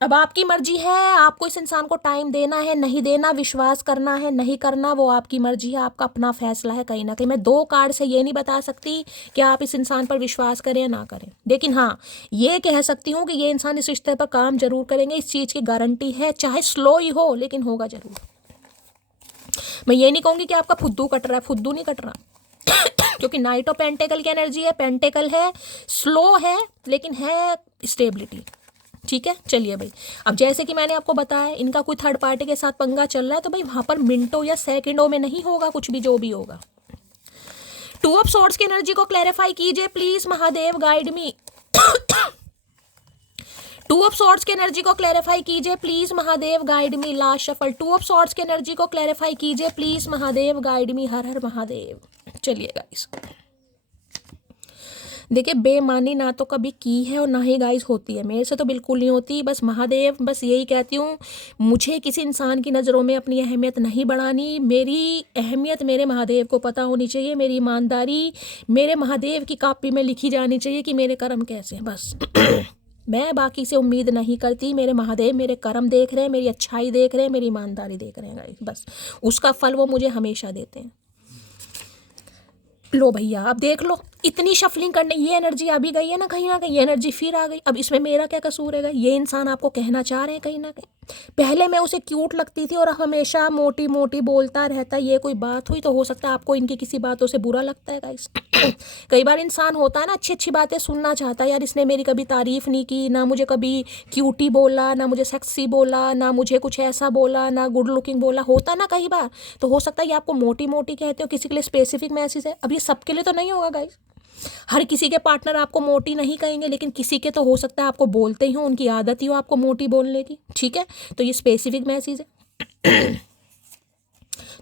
अब आपकी मर्जी है, आपको इस इंसान को टाइम देना है नहीं देना, विश्वास करना है नहीं करना, वो आपकी मर्जी है, आपका अपना फैसला है। कहीं ना कहीं मैं 2 कार्ड से ये नहीं बता सकती कि आप इस इंसान पर विश्वास करें या ना करें, लेकिन हाँ ये कह सकती हूँ कि ये इंसान इस रिश्ते पर काम जरूर करेंगे, इस चीज़ की गारंटी है, चाहे स्लो ही हो लेकिन होगा जरूर। मैं ये नहीं कहूँगी कि आपका फुद्दू कट रहा है, फुद्दू नहीं कट रहा क्योंकि नाइट ऑफ पेंटेकल की एनर्जी है, पेंटेकल है, स्लो है लेकिन है स्टेबिलिटी। ठीक है, चलिए भाई, अब जैसे कि मैंने आपको बताया इनका कोई थर्ड पार्टी के साथ पंगा चल रहा है, तो भाई वहां पर मिनटों या सेकंडों में नहीं होगा कुछ भी, जो भी होगा। 2 ऑफ सॉर्ड्स की एनर्जी को क्लैरिफाई कीजिए please, Mahadev guide me. 2 of swords की एनर्जी को क्लैरिफाई कीजिए please, Mahadev guide me. Last shuffle, 2 of swords की एनर्जी को क्लैरिफाई कीजिए प्लीज, महादेव गाइड मी। हर हर महादेव। चलिए गाइस, देखिए बेईमानी ना तो कभी की है और ना ही गाइस होती है, मेरे से तो बिल्कुल नहीं होती। बस महादेव, बस यही कहती हूँ, मुझे किसी इंसान की नज़रों में अपनी अहमियत नहीं बढ़ानी, मेरी अहमियत मेरे महादेव को पता होनी चाहिए, मेरी ईमानदारी मेरे महादेव की कॉपी में लिखी जानी चाहिए कि मेरे कर्म कैसे हैं, बस। मैं बाकी से उम्मीद नहीं करती, मेरे महादेव मेरे कर्म देख रहे हैं, मेरी अच्छाई देख रहे हैं, मेरी ईमानदारी देख रहे हैं गाइस, बस उसका फल वो मुझे हमेशा देते हैं। लो भैया, अब देख लो, इतनी शफलिंग करने ये एनर्जी अभी गई है ना कहीं ये एनर्जी फिर आ गई। अब इसमें मेरा क्या कसूर है? ये इंसान आपको कहना चाह रहे हैं कहीं ना कहीं, पहले मैं उसे क्यूट लगती थी और हमेशा मोटी मोटी बोलता रहता, ये कोई बात हुई? तो हो सकता है आपको इनकी किसी बातों से बुरा लगता है गाइस। कई बार इंसान होता है ना, अच्छी अच्छी बातें सुनना चाहता है, यार इसने मेरी कभी तारीफ नहीं की, ना मुझे कभी क्यूटी बोला, ना मुझे सेक्सी बोला, ना मुझे कुछ ऐसा बोला, ना गुड लुकिंग बोला, होता ना कई बार। तो हो सकता है ये आपको मोटी मोटी कहते हो, किसी के लिए स्पेसिफिक मैसेज है। अब ये सबके लिए तो नहीं होगा गाइस, हर किसी के पार्टनर आपको मोटी नहीं कहेंगे, लेकिन किसी के तो हो सकता है आपको बोलते ही हो, उनकी आदत ही हो आपको मोटी बोलने की। ठीक है, तो ये स्पेसिफिक मैसेज है।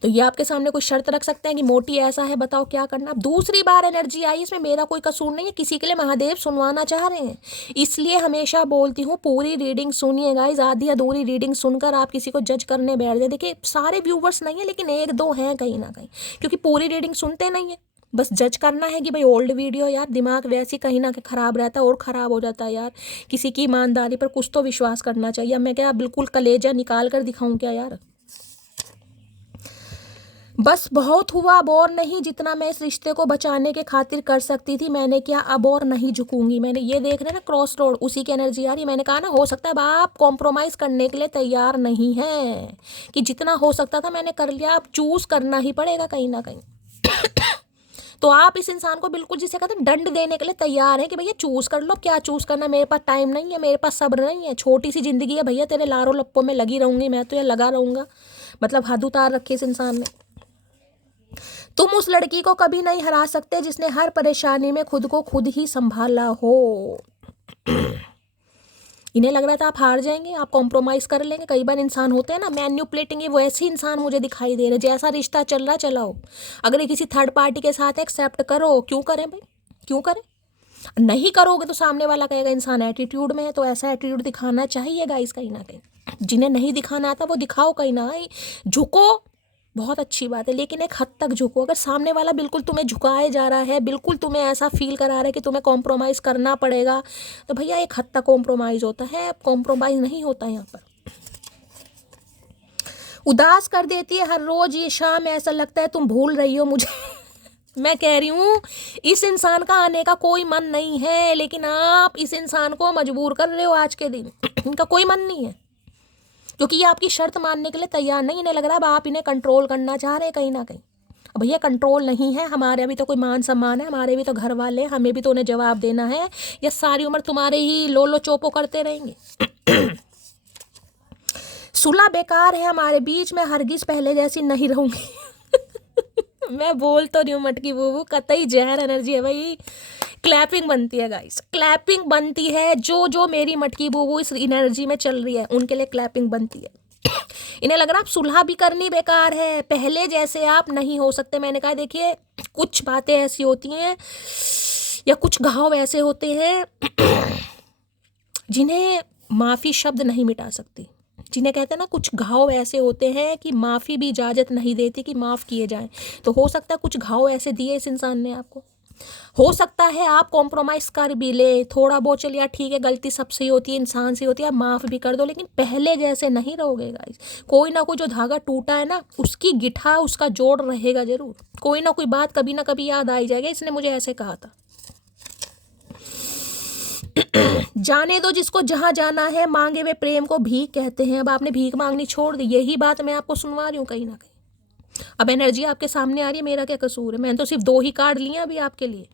तो ये आपके सामने कोई शर्त रख सकते हैं कि मोटी ऐसा है, बताओ क्या करना। अब दूसरी बार एनर्जी आई, इसमें मेरा कोई कसूर नहीं है, किसी के लिए महादेव सुनवाना चाह रहे हैं, इसलिए हमेशा बोलती हूँ पूरी रीडिंग सुनिए गाइज। आधी अधूरी रीडिंग सुनकर आप किसी को जज करने बैठ जाए। देखिए सारे व्यूवर्स नहीं है, लेकिन 1-2 हैं कहीं ना कहीं, क्योंकि पूरी रीडिंग सुनते नहीं है, बस जज करना है कि भाई ओल्ड वीडियो, यार दिमाग वैसे कहीं ना कहीं ख़राब रहता है और ख़राब हो जाता है यार। किसी की ईमानदारी पर कुछ तो विश्वास करना चाहिए। अब मैं क्या बिल्कुल कलेजा निकाल कर दिखाऊं क्या यार? बस बहुत हुआ, अब और नहीं, जितना मैं इस रिश्ते को बचाने के खातिर कर सकती थी मैंने किया, अब और नहीं झुकूंगी। मैंने ये देख रहे ना क्रॉस रोड, उसी की एनर्जी आ रही है। मैंने कहा ना, हो सकता है अब आप कॉम्प्रोमाइज़ करने के लिए तैयार नहीं है, कि जितना हो सकता था मैंने कर लिया, अब चूज़ करना ही पड़ेगा कहीं ना कहीं। तो आप इस इंसान को बिल्कुल जिसे कहते हैं दंड देने के लिए तैयार है कि भैया चूज़ कर लो, क्या चूज़ करना, मेरे पास टाइम नहीं है, मेरे पास सब्र नहीं है, छोटी सी जिंदगी है भैया, तेरे लारों लप्पों में लगी रहूंगी मैं तो, या लगा रहूंगा। मतलब हद उतार रखी इस इंसान ने। तुम उस लड़की को कभी नहीं हरा सकते जिसने हर परेशानी में खुद को खुद ही संभाला हो। इन्हें लग रहा था आप हार जाएंगे, आप कॉम्प्रोमाइज़ कर लेंगे। कई बार इंसान होते हैं ना मैन्युपुलेटिंग, वो ऐसे ही इंसान मुझे दिखाई दे रहे। जैसा रिश्ता चल रहा चलाओ, अगर ये किसी थर्ड पार्टी के साथ एक्सेप्ट करो, क्यों करें भाई, क्यों करें? नहीं करोगे तो सामने वाला कहेगा इंसान एटीट्यूड में है, तो ऐसा एटीट्यूड दिखाना चाहिए गाइस कहीं ना कहीं। जिन्हें नहीं दिखाना आता वो दिखाओ कहीं ना कहीं, झुको, बहुत अच्छी बात है, लेकिन एक हद तक झुको। अगर सामने वाला बिल्कुल तुम्हें झुकाए जा रहा है, बिल्कुल तुम्हें ऐसा फील करा रहा है कि तुम्हें कॉम्प्रोमाइज़ करना पड़ेगा, तो भैया एक हद तक कॉम्प्रोमाइज़ होता है, कॉम्प्रोमाइज़ नहीं होता यहाँ पर। उदास कर देती है हर रोज ये शाम, ऐसा लगता है तुम भूल रही हो मुझे। मैं कह रही हूँ इस इंसान का आने का कोई मन नहीं है, लेकिन आप इस इंसान को मजबूर कर रहे हो आज के दिन। इनका कोई मन नहीं है, क्योंकि ये आपकी शर्त मानने के लिए तैयार नहीं। इन्हें लग रहा है अब आप इन्हें कंट्रोल करना चाह रहे हैं कहीं ना कहीं। भैया कंट्रोल नहीं है, हमारे भी तो कोई मान सम्मान है, हमारे भी तो घर वाले हैं, हमें भी तो उन्हें जवाब देना है, या सारी उम्र तुम्हारे ही लोलो चोपो करते रहेंगे। सुलह बेकार है हमारे बीच में, हरगिज पहले जैसी नहीं रहूंगी। मैं बोल तो नहीं हूँ मटकी बूबू, कतई जहर एनर्जी है भाई। क्लैपिंग बनती है गाइस, क्लैपिंग बनती है। जो जो मेरी मटकी बूबू इस एनर्जी में चल रही है उनके लिए क्लैपिंग बनती है। इन्हें लग रहा आप सुलह भी करनी बेकार है, पहले जैसे आप नहीं हो सकते। मैंने कहा देखिए कुछ बातें ऐसी होती हैं या कुछ घाव ऐसे होते हैं जिन्हें माफ़ी शब्द नहीं मिटा सकती, जिन्हें कहते हैं ना कुछ घाव ऐसे होते हैं कि माफ़ी भी इजाज़त नहीं देती कि माफ़ किए जाएं। तो हो सकता है कुछ घाव ऐसे दिए इस इंसान ने आपको, हो सकता है आप कॉम्प्रोमाइज़ कर भी ले थोड़ा बहुत, चलिए ठीक है गलती सबसे ही होती है, इंसान से होती है, आप माफ़ भी कर दो, लेकिन पहले जैसे नहीं रहोगे गाइस। कोई ना कोई जो धागा टूटा है ना उसकी गिठा उसका जोड़ रहेगा जरूर, कोई ना कोई बात कभी ना कभी याद आई जाएगा, इसने मुझे ऐसे कहा था। जाने दो जिसको जहां जाना है, मांगे वे प्रेम को भीख कहते हैं। अब आपने भीख मांगनी छोड़ दी, यही बात मैं आपको सुनवा रही हूँ कहीं ना कहीं। अब एनर्जी आपके सामने आ रही है, मेरा क्या कसूर है, मैंने तो सिर्फ 2 ही कार्ड लिए अभी आपके लिए।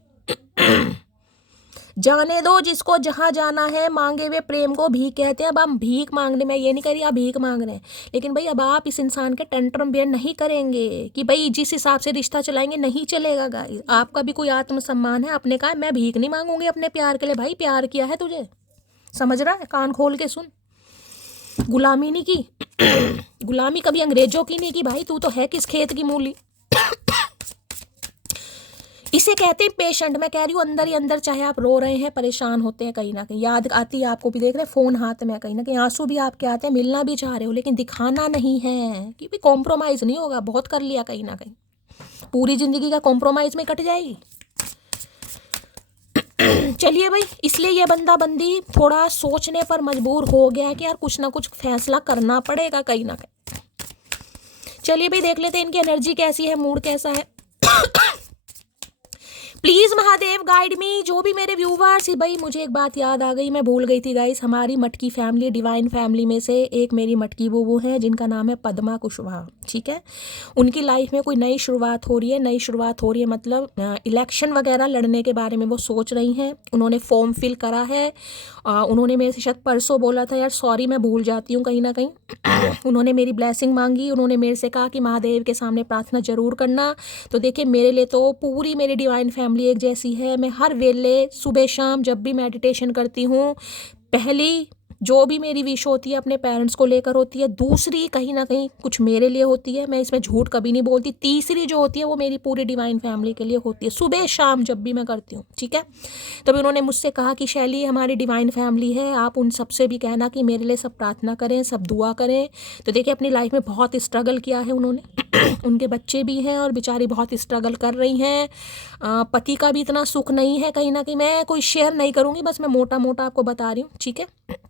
जाने दो जिसको जहां जाना है, मांगे वे प्रेम को भीख कहते हैं। अब हम भीख मांगने, मैं ये नहीं कह रही आप भीख मांग रहे हैं, लेकिन भाई अब आप इस इंसान के टेंट्रम बेयर नहीं करेंगे कि भाई जिस हिसाब से रिश्ता चलाएंगे, नहीं चलेगा गाइस। आपका भी कोई आत्मसम्मान है, आपने कहा मैं भीख नहीं मांगूंगी अपने प्यार के लिए। भाई प्यार किया है तुझे, समझ रहा है, कान खोल के सुन। गुलामी नहीं की गुलामी कभी अंग्रेजों की नहीं की भाई, तू तो है किस खेत की मूली। इसे कहते हैं पेशेंट। मैं कह रही हूँ अंदर ही अंदर, चाहे आप रो रहे हैं, परेशान होते हैं, कहीं ना कहीं याद आती है आपको भी, देख रहे हैं फोन हाथ में, कहीं ना कहीं आंसू भी आपके आते हैं, मिलना भी चाह रहे हो लेकिन दिखाना नहीं है कि भी कॉम्प्रोमाइज़ नहीं होगा, बहुत कर लिया कहीं ना कहीं, पूरी जिंदगी का कॉम्प्रोमाइज़ में कट जाएगी। चलिए भाई, इसलिए ये बंदा बंदी थोड़ा सोचने पर मजबूर हो गया है कि यार कुछ ना कुछ फैसला करना पड़ेगा कहीं ना कहीं। चलिए भाई देख लेते हैं इनकी एनर्जी कैसी है, मूड कैसा है। प्लीज महादेव गाइड मी। जो भी मेरे व्यूवर्स, भाई मुझे एक बात याद आ गई, मैं भूल गई थी गाइस। हमारी मटकी फैमिली, डिवाइन फैमिली में से एक मेरी मटकी बूबू है जिनका नाम है पद्मा कुशवाहा, ठीक है। उनकी लाइफ में कोई नई शुरुआत हो रही है, नई शुरुआत हो रही है मतलब इलेक्शन वगैरह लड़ने के बारे में वो सोच रही हैं। उन्होंने फॉर्म फिल करा है। उन्होंने मेरे से शायद परसों बोला था, यार सॉरी मैं भूल जाती हूँ कहीं ना कहीं। उन्होंने मेरी ब्लेसिंग मांगी, उन्होंने मेरे से कहा कि महादेव के सामने प्रार्थना जरूर करना। तो देखिए मेरे लिए तो पूरी मेरी डिवाइन फैमिली एक जैसी है। मैं हर वेले सुबह शाम जब भी मेडिटेशन करती हूँ, पहली जो भी मेरी विश होती है अपने पेरेंट्स को लेकर होती है, दूसरी कहीं ना कहीं कुछ मेरे लिए होती है, मैं इसमें झूठ कभी नहीं बोलती, तीसरी जो होती है वो मेरी पूरी डिवाइन फैमिली के लिए होती है, सुबह शाम जब भी मैं करती हूँ, ठीक है। तभी उन्होंने मुझसे कहा कि शैली हमारी डिवाइन फैमिली है, आप उन सबसे भी कहना कि मेरे लिए सब प्रार्थना करें, सब दुआ करें। तो देखिए अपनी लाइफ में बहुत स्ट्रगल किया है उन्होंने। उनके बच्चे भी हैं और बेचारी बहुत स्ट्रगल कर रही हैं। पति का भी इतना सुख नहीं है कहीं ना कहीं, मैं कोई शेयर नहीं करूँगी, बस मैं मोटा मोटा आपको बता रही हूँ, ठीक है।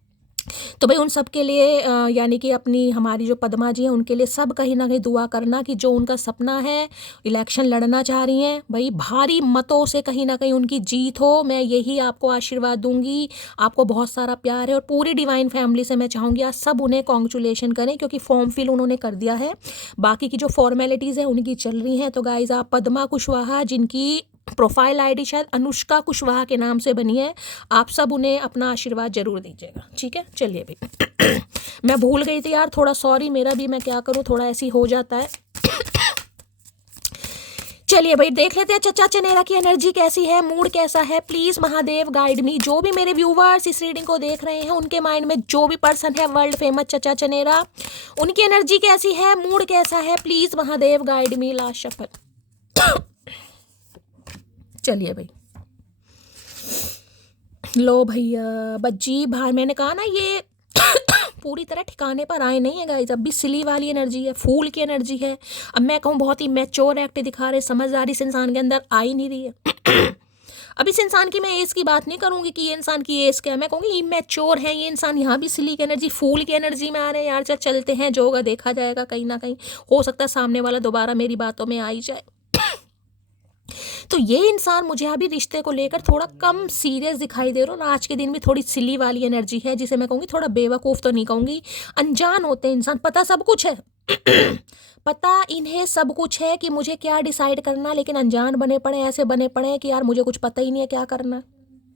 तो भाई उन सब के लिए यानी कि अपनी हमारी जो पद्मा जी हैं उनके लिए सब कहीं ना कहीं दुआ करना कि जो उनका सपना है, इलेक्शन लड़ना चाह रही हैं, भाई भारी मतों से कहीं ना कहीं उनकी जीत हो। मैं यही आपको आशीर्वाद दूंगी। आपको बहुत सारा प्यार है और पूरी डिवाइन फैमिली से मैं चाहूँगी आज सब उन्हें कॉन्ग्रेचुलेशन करें, क्योंकि फॉर्म फिल उन्होंने कर दिया है, बाकी की जो फॉर्मेलिटीज़ है उनकी चल रही हैं। तो गाइज आप पद्मा कुशवाहा, जिनकी प्रोफाइल आईडी शायद अनुष्का कुशवाहा के नाम से बनी है, आप सब उन्हें अपना आशीर्वाद जरूर दीजिएगा, ठीक है। चलिए भाई मैं भूल गई थी यार, थोड़ा सॉरी, मेरा भी मैं क्या करूं, थोड़ा ऐसी हो जाता है। चलिए भाई देख लेते हैं चचा चनेरा की एनर्जी कैसी है, मूड कैसा है। प्लीज महादेव गाइड मी। जो भी मेरे व्यूवर्स इस रीडिंग को देख रहे हैं, उनके माइंड में जो भी पर्सन है वर्ल्ड फेमस चचा चनेरा, उनकी एनर्जी कैसी है, मूड कैसा है, please Mahadev guide me. Last shuffle. चलिए भाई, लो भैया बज्जी बाहर, मैंने कहा ना ये पूरी तरह ठिकाने पर आए नहीं है गाइस, अब भी सिली वाली एनर्जी है, फूल की एनर्जी है। अब मैं कहूँ बहुत ही मैच्योर एक्ट दिखा रहे, समझदारी इस इंसान के अंदर आ ही नहीं रही है। अब इस इंसान की मैं एज की बात नहीं करूंगी कि ये इंसान की एज क्या है, मैं कहूँगी इमैच्योर है ये इंसान। यहाँ भी सिली की एनर्जी, फूल की एनर्जी में आ रहे हैं यार। चल चलते हैं, जो होगा देखा जाएगा, कहीं ना कहीं हो सकता है सामने वाला दोबारा मेरी बातों में आ ही जाए। तो ये इंसान मुझे अभी रिश्ते को लेकर थोड़ा कम सीरियस दिखाई दे रहा है, और आज के दिन भी थोड़ी सिली वाली एनर्जी है, जिसे मैं कहूँगी थोड़ा बेवकूफ़ तो नहीं कहूँगी, अनजान होते हैं इंसान, पता सब कुछ है पता इन्हें सब कुछ है कि मुझे क्या डिसाइड करना, लेकिन अनजान बने पड़े, ऐसे बने पड़े हैं कि यार मुझे कुछ पता ही नहीं है क्या करना।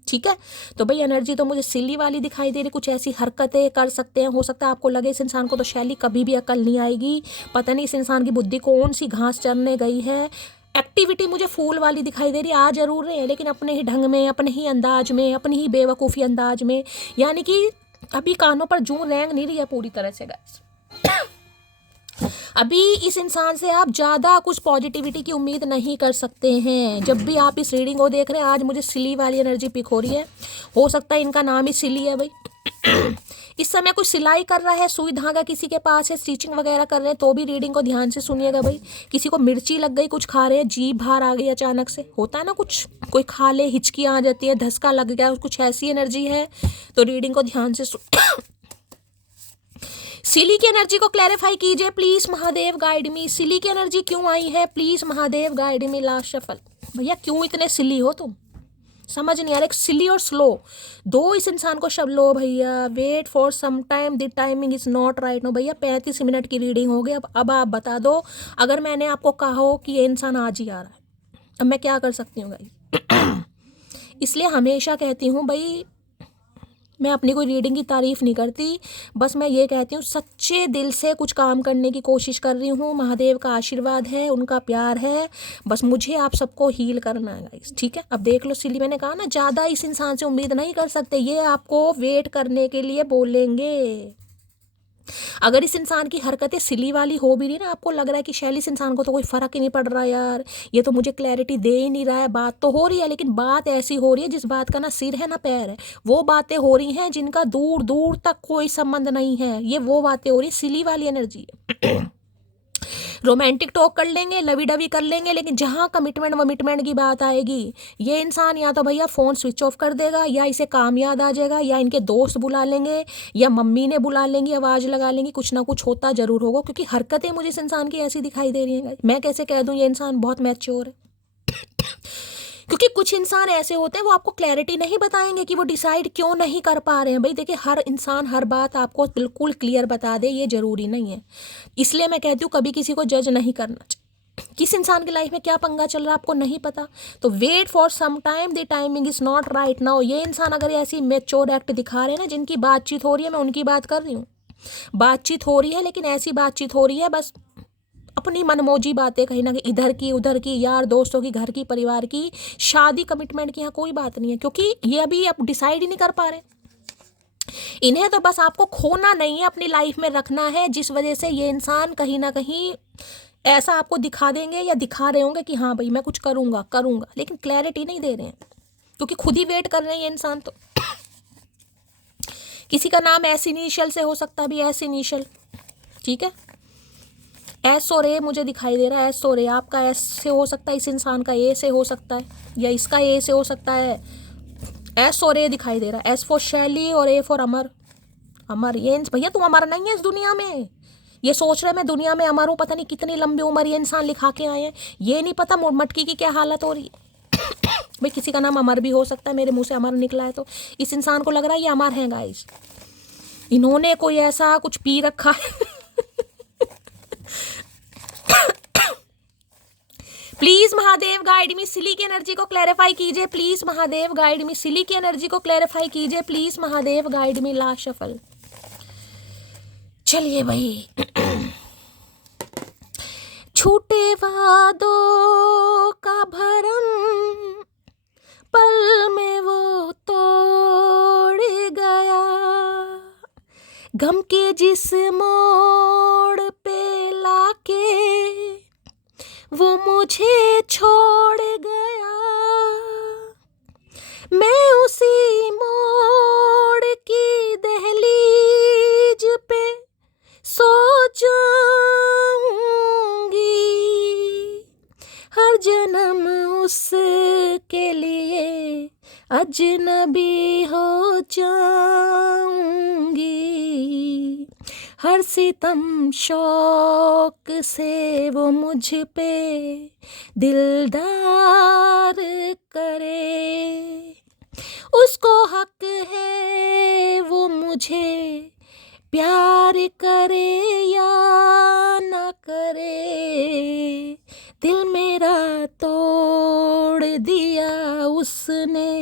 ठीक है, तो भाई एनर्जी तो मुझे सिली वाली दिखाई दे रही, कुछ ऐसी हरकतें कर सकते हैं। हो सकता है आपको लगे इस इंसान को तो शैली कभी भी अकल नहीं आएगी, पता नहीं इस इंसान की बुद्धि कौन सी घास चरने गई है। एक्टिविटी मुझे फूल वाली दिखाई दे रही, आ जरूर रहे हैं लेकिन अपने ही ढंग में, अपने ही अंदाज में, अपनी ही बेवकूफ़ी अंदाज में, यानी कि अभी कानों पर जूं रेंग नहीं रही है पूरी तरह से गाइस। अभी इस इंसान से आप ज़्यादा कुछ पॉजिटिविटी की उम्मीद नहीं कर सकते हैं। जब भी आप इस रीडिंग को देख रहे हैं, आज मुझे सिली वाली एनर्जी पिक हो रही है। हो सकता है इनका नाम ही सिली है भाई। इस समय कुछ सिलाई कर रहा है, सुई धागा किसी के पास है, स्टिचिंग वगैरह कर रहे हैं, तो भी रीडिंग को ध्यान से सुनिएगा भाई। किसी को मिर्ची लग गई, कुछ खा रहे हैं, जीभ बाहर आ गई अचानक से, होता है ना कुछ, कोई खा ले हिचकी आ जाती है, धसका लग गया, कुछ ऐसी एनर्जी है, तो रीडिंग को ध्यान से सिली की एनर्जी को क्लैरिफाई कीजिए प्लीज महादेव गाइड मी। सिली की एनर्जी क्यों आई है please Mahadev guide me. Last shuffle. भैया क्यों इतने सिली हो तुम, समझ नहीं आ रहा। एक सिली और स्लो दो इस इंसान को शब्द लो भैया। Wait for some time, the timing is not right no. भैया 35 मिनट की रीडिंग हो गई। अब आप बता दो, अगर मैंने आपको कहा हो कि ये इंसान आज ही आ रहा है, अब मैं क्या कर सकती हूँ गाइस। इसलिए हमेशा कहती हूँ भाई, मैं अपनी कोई रीडिंग की तारीफ़ नहीं करती, बस मैं ये कहती हूँ सच्चे दिल से कुछ काम करने की कोशिश कर रही हूँ। महादेव का आशीर्वाद है, उनका प्यार है, बस मुझे आप सबको हील करना है गाइस। ठीक है, अब देख लो सिली, मैंने कहा ना ज़्यादा इस इंसान से उम्मीद नहीं कर सकते, ये आपको वेट करने के लिए बोलेंगे। अगर इस इंसान की हरकतें सिली वाली हो भी रही ना, आपको लग रहा है कि शैली इस इंसान को तो कोई फ़र्क ही नहीं पड़ रहा यार, ये तो मुझे क्लैरिटी दे ही नहीं रहा है, बात तो हो रही है लेकिन बात ऐसी हो रही है जिस बात का ना सिर है ना पैर है। वो बातें हो रही हैं जिनका दूर दूर तक कोई संबंध नहीं है, ये वो बातें हो रही, सिली वाली एनर्जी है। रोमांटिक टॉक कर लेंगे, लवी डवी कर लेंगे, लेकिन जहाँ कमिटमेंट वमिटमेंट की बात आएगी, ये इंसान या तो भैया फ़ोन स्विच ऑफ कर देगा, या इसे काम याद आ जाएगा, या इनके दोस्त बुला लेंगे, या मम्मी ने बुला लेंगी, आवाज़ लगा लेंगी, कुछ ना कुछ होता ज़रूर होगा। क्योंकि हरकतें मुझे इस इंसान की ऐसी दिखाई दे रही हैं, मैं कैसे कह दूँ ये इंसान बहुत मैच्योर है। क्योंकि कुछ इंसान ऐसे होते हैं वो आपको क्लैरिटी नहीं बताएंगे कि वो डिसाइड क्यों नहीं कर पा रहे हैं। भाई देखिए, हर इंसान हर बात आपको बिल्कुल क्लियर बता दे ये ज़रूरी नहीं है। इसलिए मैं कहती हूँ कभी किसी को जज नहीं करना चाहिए। किस इंसान की लाइफ में क्या पंगा चल रहा है आपको नहीं पता, तो wait for some time, the timing is not right now. ये इंसान अगर ऐसी मैच्योर एक्ट दिखा रहे हैं ना, जिनकी बातचीत हो रही है, मैं उनकी बात कर रही हूँ, बातचीत हो रही है लेकिन ऐसी बातचीत हो रही है बस अपनी मनमौजी बातें, कहीं ना कहीं इधर की उधर की, यार दोस्तों की, घर की, परिवार की, शादी कमिटमेंट की यहाँ कोई बात नहीं है। क्योंकि ये अभी आप डिसाइड ही नहीं कर पा रहे। इन्हें तो बस आपको खोना नहीं है, अपनी लाइफ में रखना है, जिस वजह से ये इंसान कहीं ना कहीं ऐसा आपको दिखा देंगे या दिखा रहे होंगे कि हाँ भाई मैं कुछ करूँगा करूँगा, लेकिन क्लैरिटी नहीं दे रहे हैं क्योंकि खुद ही वेट कर रहे हैं ये इंसान। तो किसी का नाम एस इनिशियल से हो सकता है, भी एस इनिशियल, ठीक है, एस और ए मुझे दिखाई दे रहा है। एस और ए, आपका एस से हो सकता है, इस इंसान का ए से हो सकता है, या इसका ए से हो सकता है। एस और ए दिखाई दे रहा है, एस फॉर शैली और ए फॉर अमर। अमर, ये भैया तुम अमर नहीं है इस दुनिया में। ये सोच रहे मैं दुनिया में अमर हूँ, पता नहीं कितनी लंबी उम्र ये इंसान लिखा के आए हैं, ये नहीं पता मटकी की क्या हालत हो रही है। भाई किसी का नाम अमर भी हो सकता है, मेरे मुंह से अमर निकला है तो इस इंसान को लग रहा है ये अमर है गाइस। इन्होंने कोई ऐसा कुछ पी रखा है। प्लीज महादेव गाइड मी, सिली की एनर्जी को क्लैरिफाई कीजिए प्लीज महादेव गाइड मी। सिली की एनर्जी को क्लैरिफाई कीजिए please Mahadev guide me. Last shuffle. चलिए भाई। छूटे वादों का भरम पल में वो तोड़ गया, गम के जिस मोड़ पे लाके वो मुझे छोड़ गया, मैं उसी मोड़ की दहलीज पे सो जाऊंगी, हर जन्म उसके लिए अजनबी हो जाऊंगी, हर सितम शौक से वो मुझ पे दिलदार करे, उसको हक है वो मुझे प्यार करे या ना करे, दिल मेरा तोड़ दिया उसने,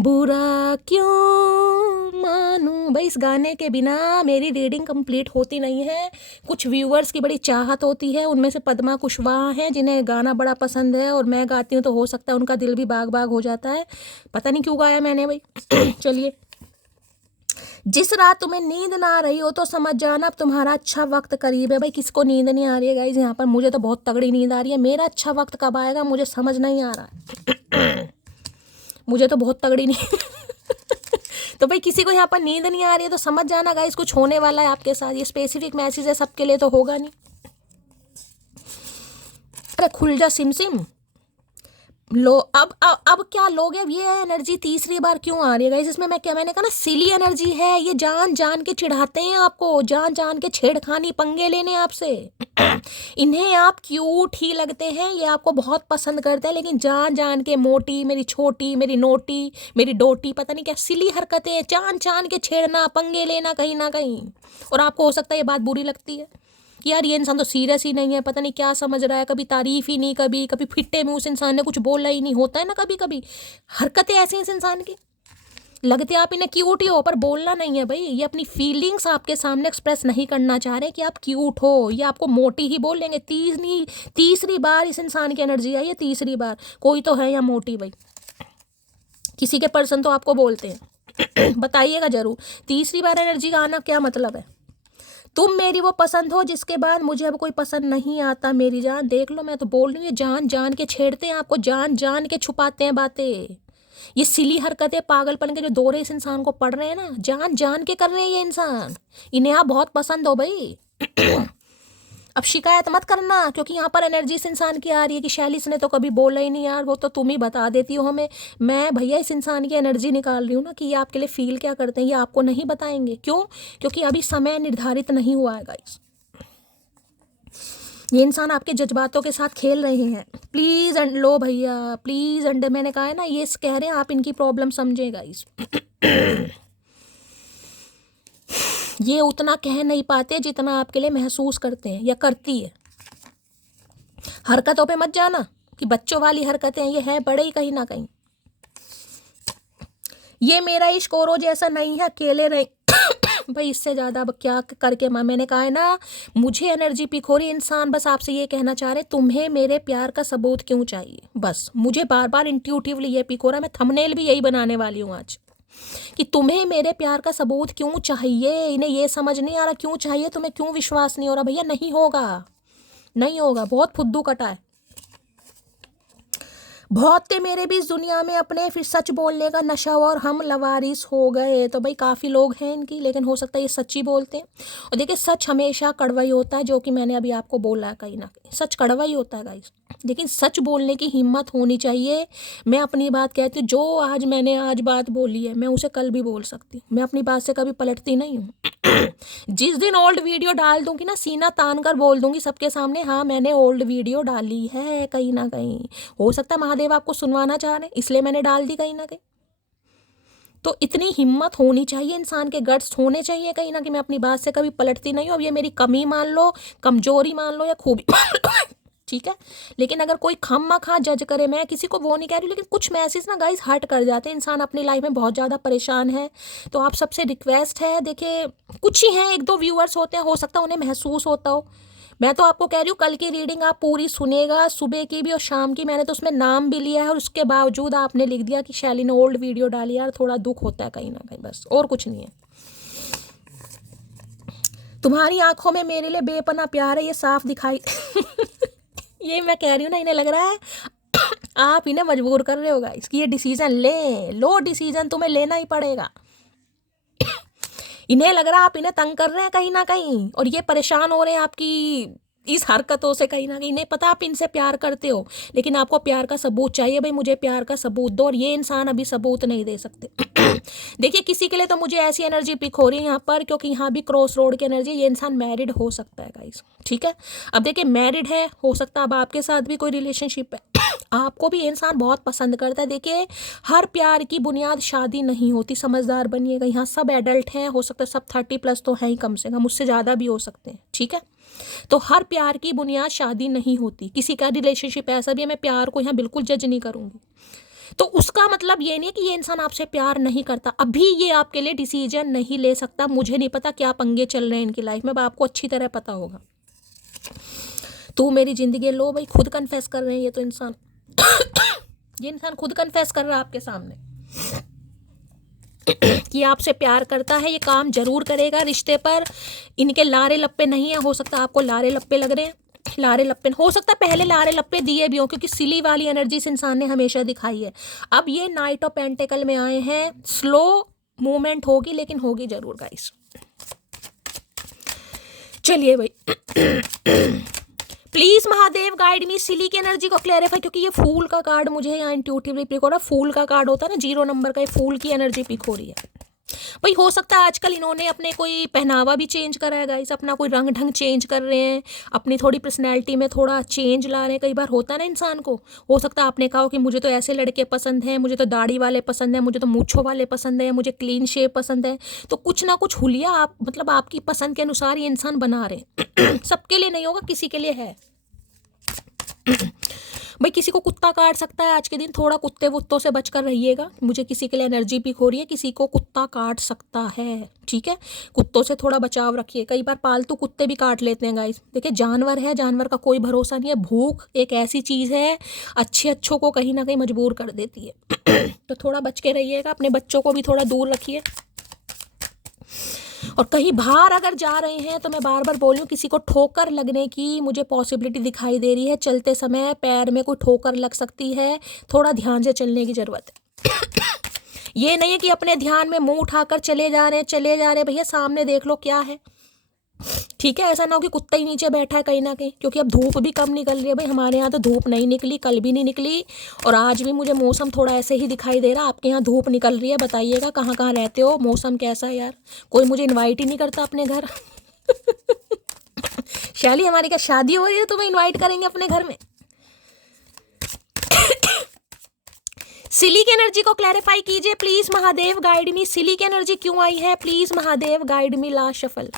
बुरा क्यों मानूं। भाई इस गाने के बिना मेरी रीडिंग कंप्लीट होती नहीं है। कुछ व्यूअर्स की बड़ी चाहत होती है, उनमें से पद्मा कुशवाहा हैं जिन्हें गाना बड़ा पसंद है, और मैं गाती हूँ तो हो सकता है उनका दिल भी बाग बाग हो जाता है। पता नहीं क्यों गाया मैंने भाई। चलिए, जिस रात तुम्हें नींद ना आ रही हो तो समझ जाना अब तुम्हारा अच्छा वक्त करीब है। भाई किसको नींद नहीं आ रही है गाइज यहाँ पर? मुझे तो बहुत तगड़ी नींद आ रही है। मेरा अच्छा वक्त कब आएगा मुझे समझ नहीं आ रहा है। मुझे तो बहुत तगड़ी नींद तो भाई किसी को यहाँ पर नींद नहीं आ रही है तो समझ जाना गाइस कुछ होने वाला है आपके साथ। ये स्पेसिफिक मैसेज है, सबके लिए तो होगा नहीं। अरे खुल जा सिम सिम लो। अब क्या लोगे? अब ये एनर्जी तीसरी बार क्यों आ रही है गाइस इसमें? मैंने कहा ना सिली एनर्जी है ये। जान जान के चिढ़ाते हैं आपको, जान जान के छेड़खानी पंगे लेने आपसे। इन्हें आप क्यूट ही लगते हैं, ये आपको बहुत पसंद करते हैं, लेकिन जान जान के मोटी मेरी छोटी मेरी नोटी मेरी डोटी पता नहीं क्या सिली हरकतें, जान जान के छेड़ना पंगे लेना कहीं ना कहीं। और आपको हो सकता है ये बात बुरी लगती है कि यार ये इंसान तो सीरियस ही नहीं है, पता नहीं क्या समझ रहा है, कभी तारीफ ही नहीं, कभी कभी फिट्टे में उस इंसान ने कुछ बोला ही नहीं। होता है ना कभी कभी हरकतें ऐसी हैं इस इंसान की, लगते आप इन्हें क्यूट ही हो पर बोलना नहीं है भाई। ये अपनी फीलिंग्स आपके सामने एक्सप्रेस नहीं करना चाह रहे कि आप क्यूट हो, ये आपको मोटी ही बोल लेंगे। तीसरी बार इस इंसान की एनर्जी आई है, तीसरी बार। कोई तो है या मोटी भाई, किसी के पर्सन तो आपको बोलते हैं। बताइएगा जरूर तीसरी बार एनर्जी का आना क्या मतलब है। तुम मेरी वो पसंद हो जिसके बाद मुझे अब कोई पसंद नहीं आता मेरी जान। देख लो मैं तो बोल रही हूँ, ये जान जान के छेड़ते हैं आपको, जान जान के छुपाते हैं बातें। ये सिली हरकतें पागलपन के जो दौरे इस इंसान को पड़ रहे हैं ना, जान जान के कर रहे हैं ये इंसान। इन्हें आप बहुत पसंद हो भाई। अब शिकायत मत करना क्योंकि यहाँ पर एनर्जी इस इंसान की आ रही है कि शैलिस ने तो कभी बोला ही नहीं यार, वो तो तुम ही बता देती हो हमें। मैं भैया इस इंसान की एनर्जी निकाल रही हूँ ना कि ये आपके लिए फील क्या करते हैं, ये आपको नहीं बताएंगे। क्यों? क्योंकि अभी समय निर्धारित नहीं हुआ है गाइस। ये इंसान आपके जज्बातों के साथ खेल रहे हैं। प्लीज एंड लो भैया प्लीज एंड, मैंने कहा है ना ये कह रहे हैं आप इनकी प्रॉब्लम समझे गाइस। ये उतना कह नहीं पाते जितना आपके लिए महसूस करते हैं या करती है। हरकतों पे मत जाना कि बच्चों वाली हरकतें, ये है बड़े ही कहीं ना कहीं। ये मेरा इश्क औरों जैसा नहीं है, अकेले रहे। भाई इससे ज़्यादा अब क्या करके मैंने कहा है ना, मुझे एनर्जी पिक हो रही। इंसान बस आपसे ये कहना चाह रहे तुम्हें मेरे प्यार का सबूत क्यों चाहिए। बस मुझे बार बार इंट्यूटिवली ये पिक हो रहा है। मैं थंबनेल भी यही बनाने वाली हूँ आज कि तुम्हें मेरे प्यार का सबूत क्यों चाहिए। इन्हें ये समझ नहीं आ रहा क्यों चाहिए तुम्हें, क्यों विश्वास नहीं हो रहा। भैया नहीं होगा, नहीं होगा। बहुत फुद्दू कटा है। बहुत थे मेरे भी इस दुनिया में अपने, फिर सच बोलने का नशा और हम लवारिस हो गए। तो भाई काफ़ी लोग हैं इनकी, लेकिन हो सकता है ये सच्ची बोलते हैं। और देखिए सच हमेशा कड़वा ही होता है, जो कि मैंने अभी आपको बोला है कहीं ना कहीं सच कड़वा ही होता है गाइस। लेकिन सच बोलने की हिम्मत होनी चाहिए। मैं अपनी बात कहती हूँ, जो मैंने आज बात बोली है मैं उसे कल भी बोल सकती हूँ। मैं अपनी बात से कभी पलटती नहीं हूँ। जिस दिन ओल्ड वीडियो डाल दूंगी ना, सीना तान कर बोल दूंगी सबके सामने, हाँ मैंने ओल्ड वीडियो डाली है कहीं ना कहीं। हो सकता है महादेव आपको सुनवाना चाह रहे हैं इसलिए मैंने डाल दी कहीं ना कहीं। तो इतनी हिम्मत होनी चाहिए इंसान के, गट्स होने चाहिए कहीं ना कि मैं अपनी बात से कभी पलटती नहीं हूँ। अब ये मेरी कमी मान लो, कमजोरी मान लो या खूबी ठीक है। लेकिन अगर कोई खामखा जज करे, मैं किसी को वो नहीं कह रही, लेकिन कुछ मैसेज ना गाइस हर्ट कर जाते हैं। इंसान अपनी लाइफ में बहुत ज़्यादा परेशान है, तो आप सबसे रिक्वेस्ट है, देखिए कुछ ही हैं, एक दो व्यूअर्स होते हैं, हो सकता है उन्हें महसूस होता हो। मैं तो आपको कह रही हूँ कल की रीडिंग आप पूरी सुनेगा, सुबह की भी और शाम की। मैंने तो उसमें नाम भी लिया है और उसके बावजूद आपने लिख दिया कि शैली ने ओल्ड वीडियो डाली। यार थोड़ा दुख होता है कहीं ना कहीं, बस और कुछ नहीं है। तुम्हारी आंखों में मेरे लिए बेपना प्यार है, ये साफ दिखाई ये मैं कह रही हूँ ना, इन्हें लग रहा है आप इन्हें मजबूर कर रहे हो गाइस कि ये डिसीजन लो, डिसीजन तुम्हें लेना ही पड़ेगा। इन्हें लग रहा है आप इन्हें तंग कर रहे हैं कहीं ना कहीं, और ये परेशान हो रहे हैं आपकी इस हरकतों से कहीं ना कहीं। इन्हें पता आप इनसे प्यार करते हो, लेकिन आपको प्यार का सबूत चाहिए। भाई मुझे प्यार का सबूत दो, और ये इंसान अभी सबूत नहीं दे सकते। देखिए किसी के लिए तो मुझे ऐसी एनर्जी पिक हो रही है यहाँ पर, क्योंकि यहाँ भी क्रॉस रोड की एनर्जी। ये इंसान मैरिड हो सकता है गाइस, ठीक है। अब देखिए मैरिड है, हो सकता है अब आपके साथ भी कोई रिलेशनशिप है। आपको भी इंसान बहुत पसंद करता है। देखिए, हर प्यार की बुनियाद शादी नहीं होती, समझदार बनिएगा। यहाँ सब एडल्ट हैं, हो सकता है सब 30+ तो हैं ही कम से कम, उससे ज़्यादा भी हो सकते हैं, ठीक है। तो हर प्यार की बुनियाद शादी नहीं होती। किसी का रिलेशनशिप ऐसा भी है, मैं प्यार को यहाँ बिल्कुल जज नहीं करूँगी, तो उसका मतलब ये नहीं है कि ये इंसान आपसे प्यार नहीं करता। अभी ये आपके लिए डिसीजन नहीं ले सकता। मुझे नहीं पता क्या पंगे चल रहे हैं इनकी लाइफ में, आपको अच्छी तरह पता होगा। तू मेरी जिंदगी लो भाई, खुद कन्फेस कर रहे हैं ये तो इंसान ये इंसान खुद कन्फेस कर रहा है आपके सामने कि आपसे प्यार करता है। ये काम जरूर करेगा रिश्ते पर। इनके लारे लप्पे नहीं है, हो सकता है आपको लारे लप्पे लग रहे हैं, लारे लप्पे हो सकता है पहले लारे लप्पे दिए भी हो, क्योंकि सिली वाली एनर्जी इस इंसान ने हमेशा दिखाई है। अब ये नाइट ऑफ पेंटिकल में आए हैं, स्लो मूवमेंट होगी लेकिन होगी जरूर गाइस। चलिए भाई प्लीज महादेव गाइड मी सिली की एनर्जी को क्लैरिफाई, क्योंकि ये फूल का कार्ड मुझे यहाँ इंट्यूटिवली पिक हो रहा है। फूल का कार्ड होता है ना 0 नंबर का, ये फूल की एनर्जी पिक हो रही है भाई। हो सकता है आजकल इन्होंने अपने कोई पहनावा भी चेंज करा है गाइस, अपना कोई रंग ढंग चेंज कर रहे हैं, अपनी थोड़ी पर्सनैलिटी में थोड़ा चेंज ला रहे हैं। कई बार होता है ना इंसान को, हो सकता है आपने कहा कि मुझे तो ऐसे लड़के पसंद हैं, मुझे तो दाढ़ी वाले पसंद हैं, मुझे तो मूंछों वाले पसंद है, मुझे क्लीन शेप पसंद है। तो कुछ ना कुछ हुलिया आप मतलब आपकी पसंद के अनुसार ये इंसान बना रहे हैं सबके लिए नहीं होगा, किसी के लिए है भाई। किसी को कुत्ता काट सकता है आज के दिन, थोड़ा कुत्ते वुत्तों से बचकर रहिएगा। मुझे किसी के लिए एनर्जी पिक हो रही है, किसी को कुत्ता काट सकता है, ठीक है। कुत्तों से थोड़ा बचाव रखिए। कई बार पालतू कुत्ते भी काट लेते हैं गाइस। देखिए जानवर है, जानवर का कोई भरोसा नहीं है। भूख एक ऐसी चीज़ है, अच्छों को कहीं ना कहीं मजबूर कर देती है तो थोड़ा बच के रहिएगा। अपने बच्चों को भी थोड़ा दूर रखिए। और कहीं बाहर अगर जा रहे हैं तो मैं बार बार बोल रही हूँ, किसी को ठोकर लगने की मुझे पॉसिबिलिटी दिखाई दे रही है। चलते समय पैर में कोई ठोकर लग सकती है, थोड़ा ध्यान से चलने की ज़रूरत है ये नहीं है कि अपने ध्यान में मुंह उठाकर चले जा रहे हैं भैया, सामने देख लो क्या है, ठीक है। ऐसा ना हो कि कुत्ता ही नीचे बैठा है कहीं ना कहीं, क्योंकि अब धूप भी कम निकल रही है भाई। हमारे यहाँ तो धूप नहीं निकली, कल भी नहीं निकली, और आज भी मुझे मौसम थोड़ा ऐसे ही दिखाई दे रहा। आपके यहाँ धूप निकल रही है, बताइएगा कहाँ कहाँ रहते हो, मौसम कैसा है यार। कोई मुझे इन्वाइट ही नहीं करता अपने घर शैली हमारी क्या शादी हो रही है, तुम्हें इन्वाइट करेंगे अपने घर में सिली की एनर्जी को क्लैरिफाई कीजिए प्लीज महादेव गाइड मी। सिली की एनर्जी क्यों आई है, please Mahadev guide me. Last shuffle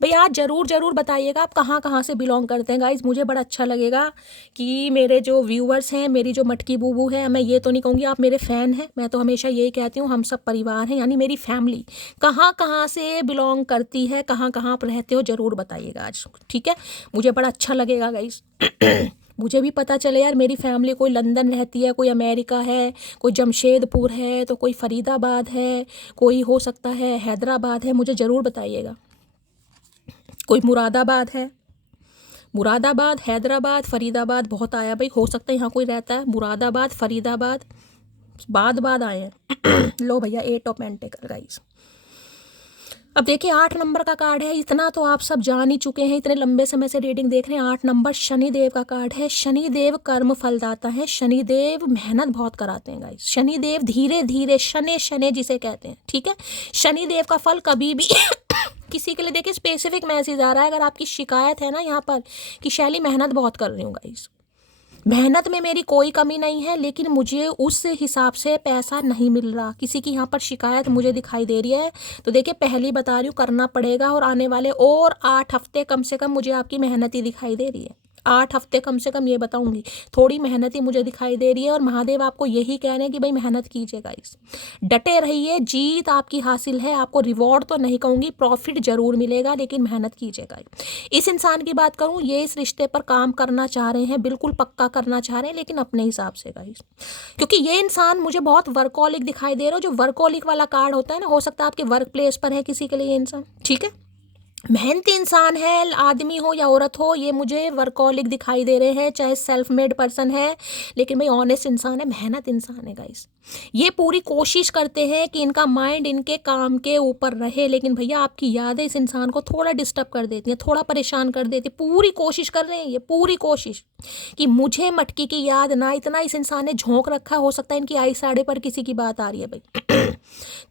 भैया आज जरूर बताइएगा आप कहाँ कहाँ से बिलोंग करते हैं गाइज। मुझे बड़ा अच्छा लगेगा कि मेरे जो व्यूअर्स हैं, मेरी जो मटकी बूबू है, मैं ये तो नहीं कहूँगी आप मेरे फ़ैन हैं, मैं तो हमेशा यही कहती हूँ हम सब परिवार हैं, यानी मेरी फैमिली कहाँ कहाँ से बिलोंग करती है, कहाँ कहाँ आप रहते हो, ज़रूर बताइएगा आज, ठीक है। मुझे बड़ा अच्छा लगेगा गाइज मुझे भी पता चले यार मेरी फैमिली कोई लंदन रहती है, कोई अमेरिका है, कोई जमशेदपुर है, तो कोई फरीदाबाद है, कोई हो सकता है हैदराबाद है, मुझे ज़रूर बताइएगा। कोई मुरादाबाद है, मुरादाबाद, हैदराबाद, फरीदाबाद बहुत आया भाई, हो सकता है यहाँ कोई रहता है। मुरादाबाद, फरीदाबाद बाद आए हैं लो भैया 8 ऑफ पेंटिकल गाइस। अब देखिए 8 नंबर का कार्ड है, इतना तो आप सब जान ही चुके हैं, इतने लंबे समय से रीडिंग देख रहे हैं। 8 नंबर शनिदेव का कार्ड है। शनिदेव कर्म फलदाता है, शनिदेव मेहनत बहुत कराते हैं गाइस। शनिदेव धीरे धीरे शनि जिसे कहते हैं, ठीक है। शनिदेव का फल कभी भी किसी के लिए देखिए स्पेसिफिक मैसेज आ रहा है, अगर आपकी शिकायत है ना यहाँ पर कि शैली मेहनत बहुत कर रही हूँ गाइस, मेहनत में मेरी कोई कमी नहीं है, लेकिन मुझे उस हिसाब से पैसा नहीं मिल रहा, किसी की यहाँ पर शिकायत मुझे दिखाई दे रही है, तो देखिए पहली बता रही हूँ करना पड़ेगा। और आने वाले और 8 हफ्ते कम से कम मुझे आपकी मेहनत ही दिखाई दे रही है। 8 हफ्ते कम से कम, ये बताऊंगी थोड़ी मेहनत ही मुझे दिखाई दे रही है। और महादेव आपको यही कह रहे हैं कि भाई मेहनत कीजिएगा, इस डटे रहिए, जीत आपकी हासिल है। आपको रिवॉर्ड तो नहीं कहूँगी, प्रॉफिट जरूर मिलेगा, लेकिन मेहनत कीजिएगा। इस इंसान की बात करूँ, ये इस रिश्ते पर काम करना चाह रहे हैं, बिल्कुल पक्का करना चाह रहे हैं, लेकिन अपने हिसाब से गाइस, क्योंकि ये इंसान मुझे बहुत वर्कॉलिक दिखाई दे रहा है। जो वर्कॉलिक वाला कार्ड होता है ना, हो सकता है आपके वर्क प्लेस पर है किसी के लिए ये इंसान, ठीक है। मेहनती इंसान है, आदमी हो या औरत हो, ये मुझे वर्कॉलिक दिखाई दे रहे हैं, चाहे सेल्फ मेड पर्सन है, लेकिन भाई ऑनेस्ट इंसान है, मेहनत इंसान है गाइस। ये पूरी कोशिश करते हैं कि इनका माइंड इनके काम के ऊपर रहे, लेकिन भैया आपकी यादें इस इंसान को थोड़ा डिस्टर्ब कर देती हैं, थोड़ा परेशान कर देती है। पूरी कोशिश कर रहे हैं ये, पूरी कोशिश कि मुझे मटकी की याद ना, इतना इस इंसान ने झोंक रखा। हो सकता है इनकी आई साइड पर किसी की बात आ रही है भाई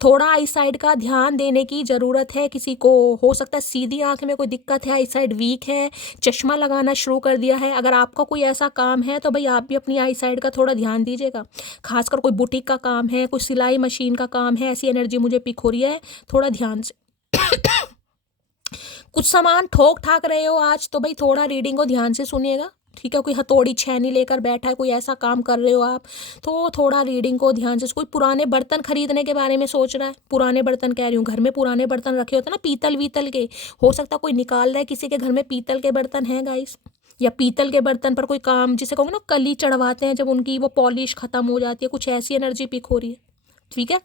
थोड़ा आई साइड का ध्यान देने की ज़रूरत है किसी को। हो सकता है सीधी आंख में कोई दिक्कत है, आई साइड वीक है, चश्मा लगाना शुरू कर दिया है, अगर आपका कोई ऐसा काम है तो भाई आप भी अपनी आई साइड का थोड़ा ध्यान दीजिएगा। खासकर कोई बुटीक का काम है, कोई सिलाई मशीन का काम है, ऐसी एनर्जी मुझे पिक हो रही है, थोड़ा ध्यान से। कुछ सामान ठोक ठाक रहे हो आज तो भाई थोड़ा रीडिंग को ध्यान से सुनिएगा, ठीक है। कोई हथौड़ी छेनी लेकर बैठा है, कोई ऐसा काम कर रहे हो आप तो थोड़ा रीडिंग को ध्यान से। कोई पुराने बर्तन खरीदने के बारे में सोच रहा है, पुराने बर्तन कह रही हूँ, घर में पुराने बर्तन रखे होते हैं ना पीतल वीतल के, हो सकता है कोई निकाल रहा है, किसी के घर में पीतल के बर्तन हैं गाइस, या पीतल के बर्तन पर कोई काम जिसे कहूँगा ना कली चढ़वाते हैं जब उनकी वो पॉलिश खत्म हो जाती है, कुछ ऐसी एनर्जी पिक हो रही है, ठीक है।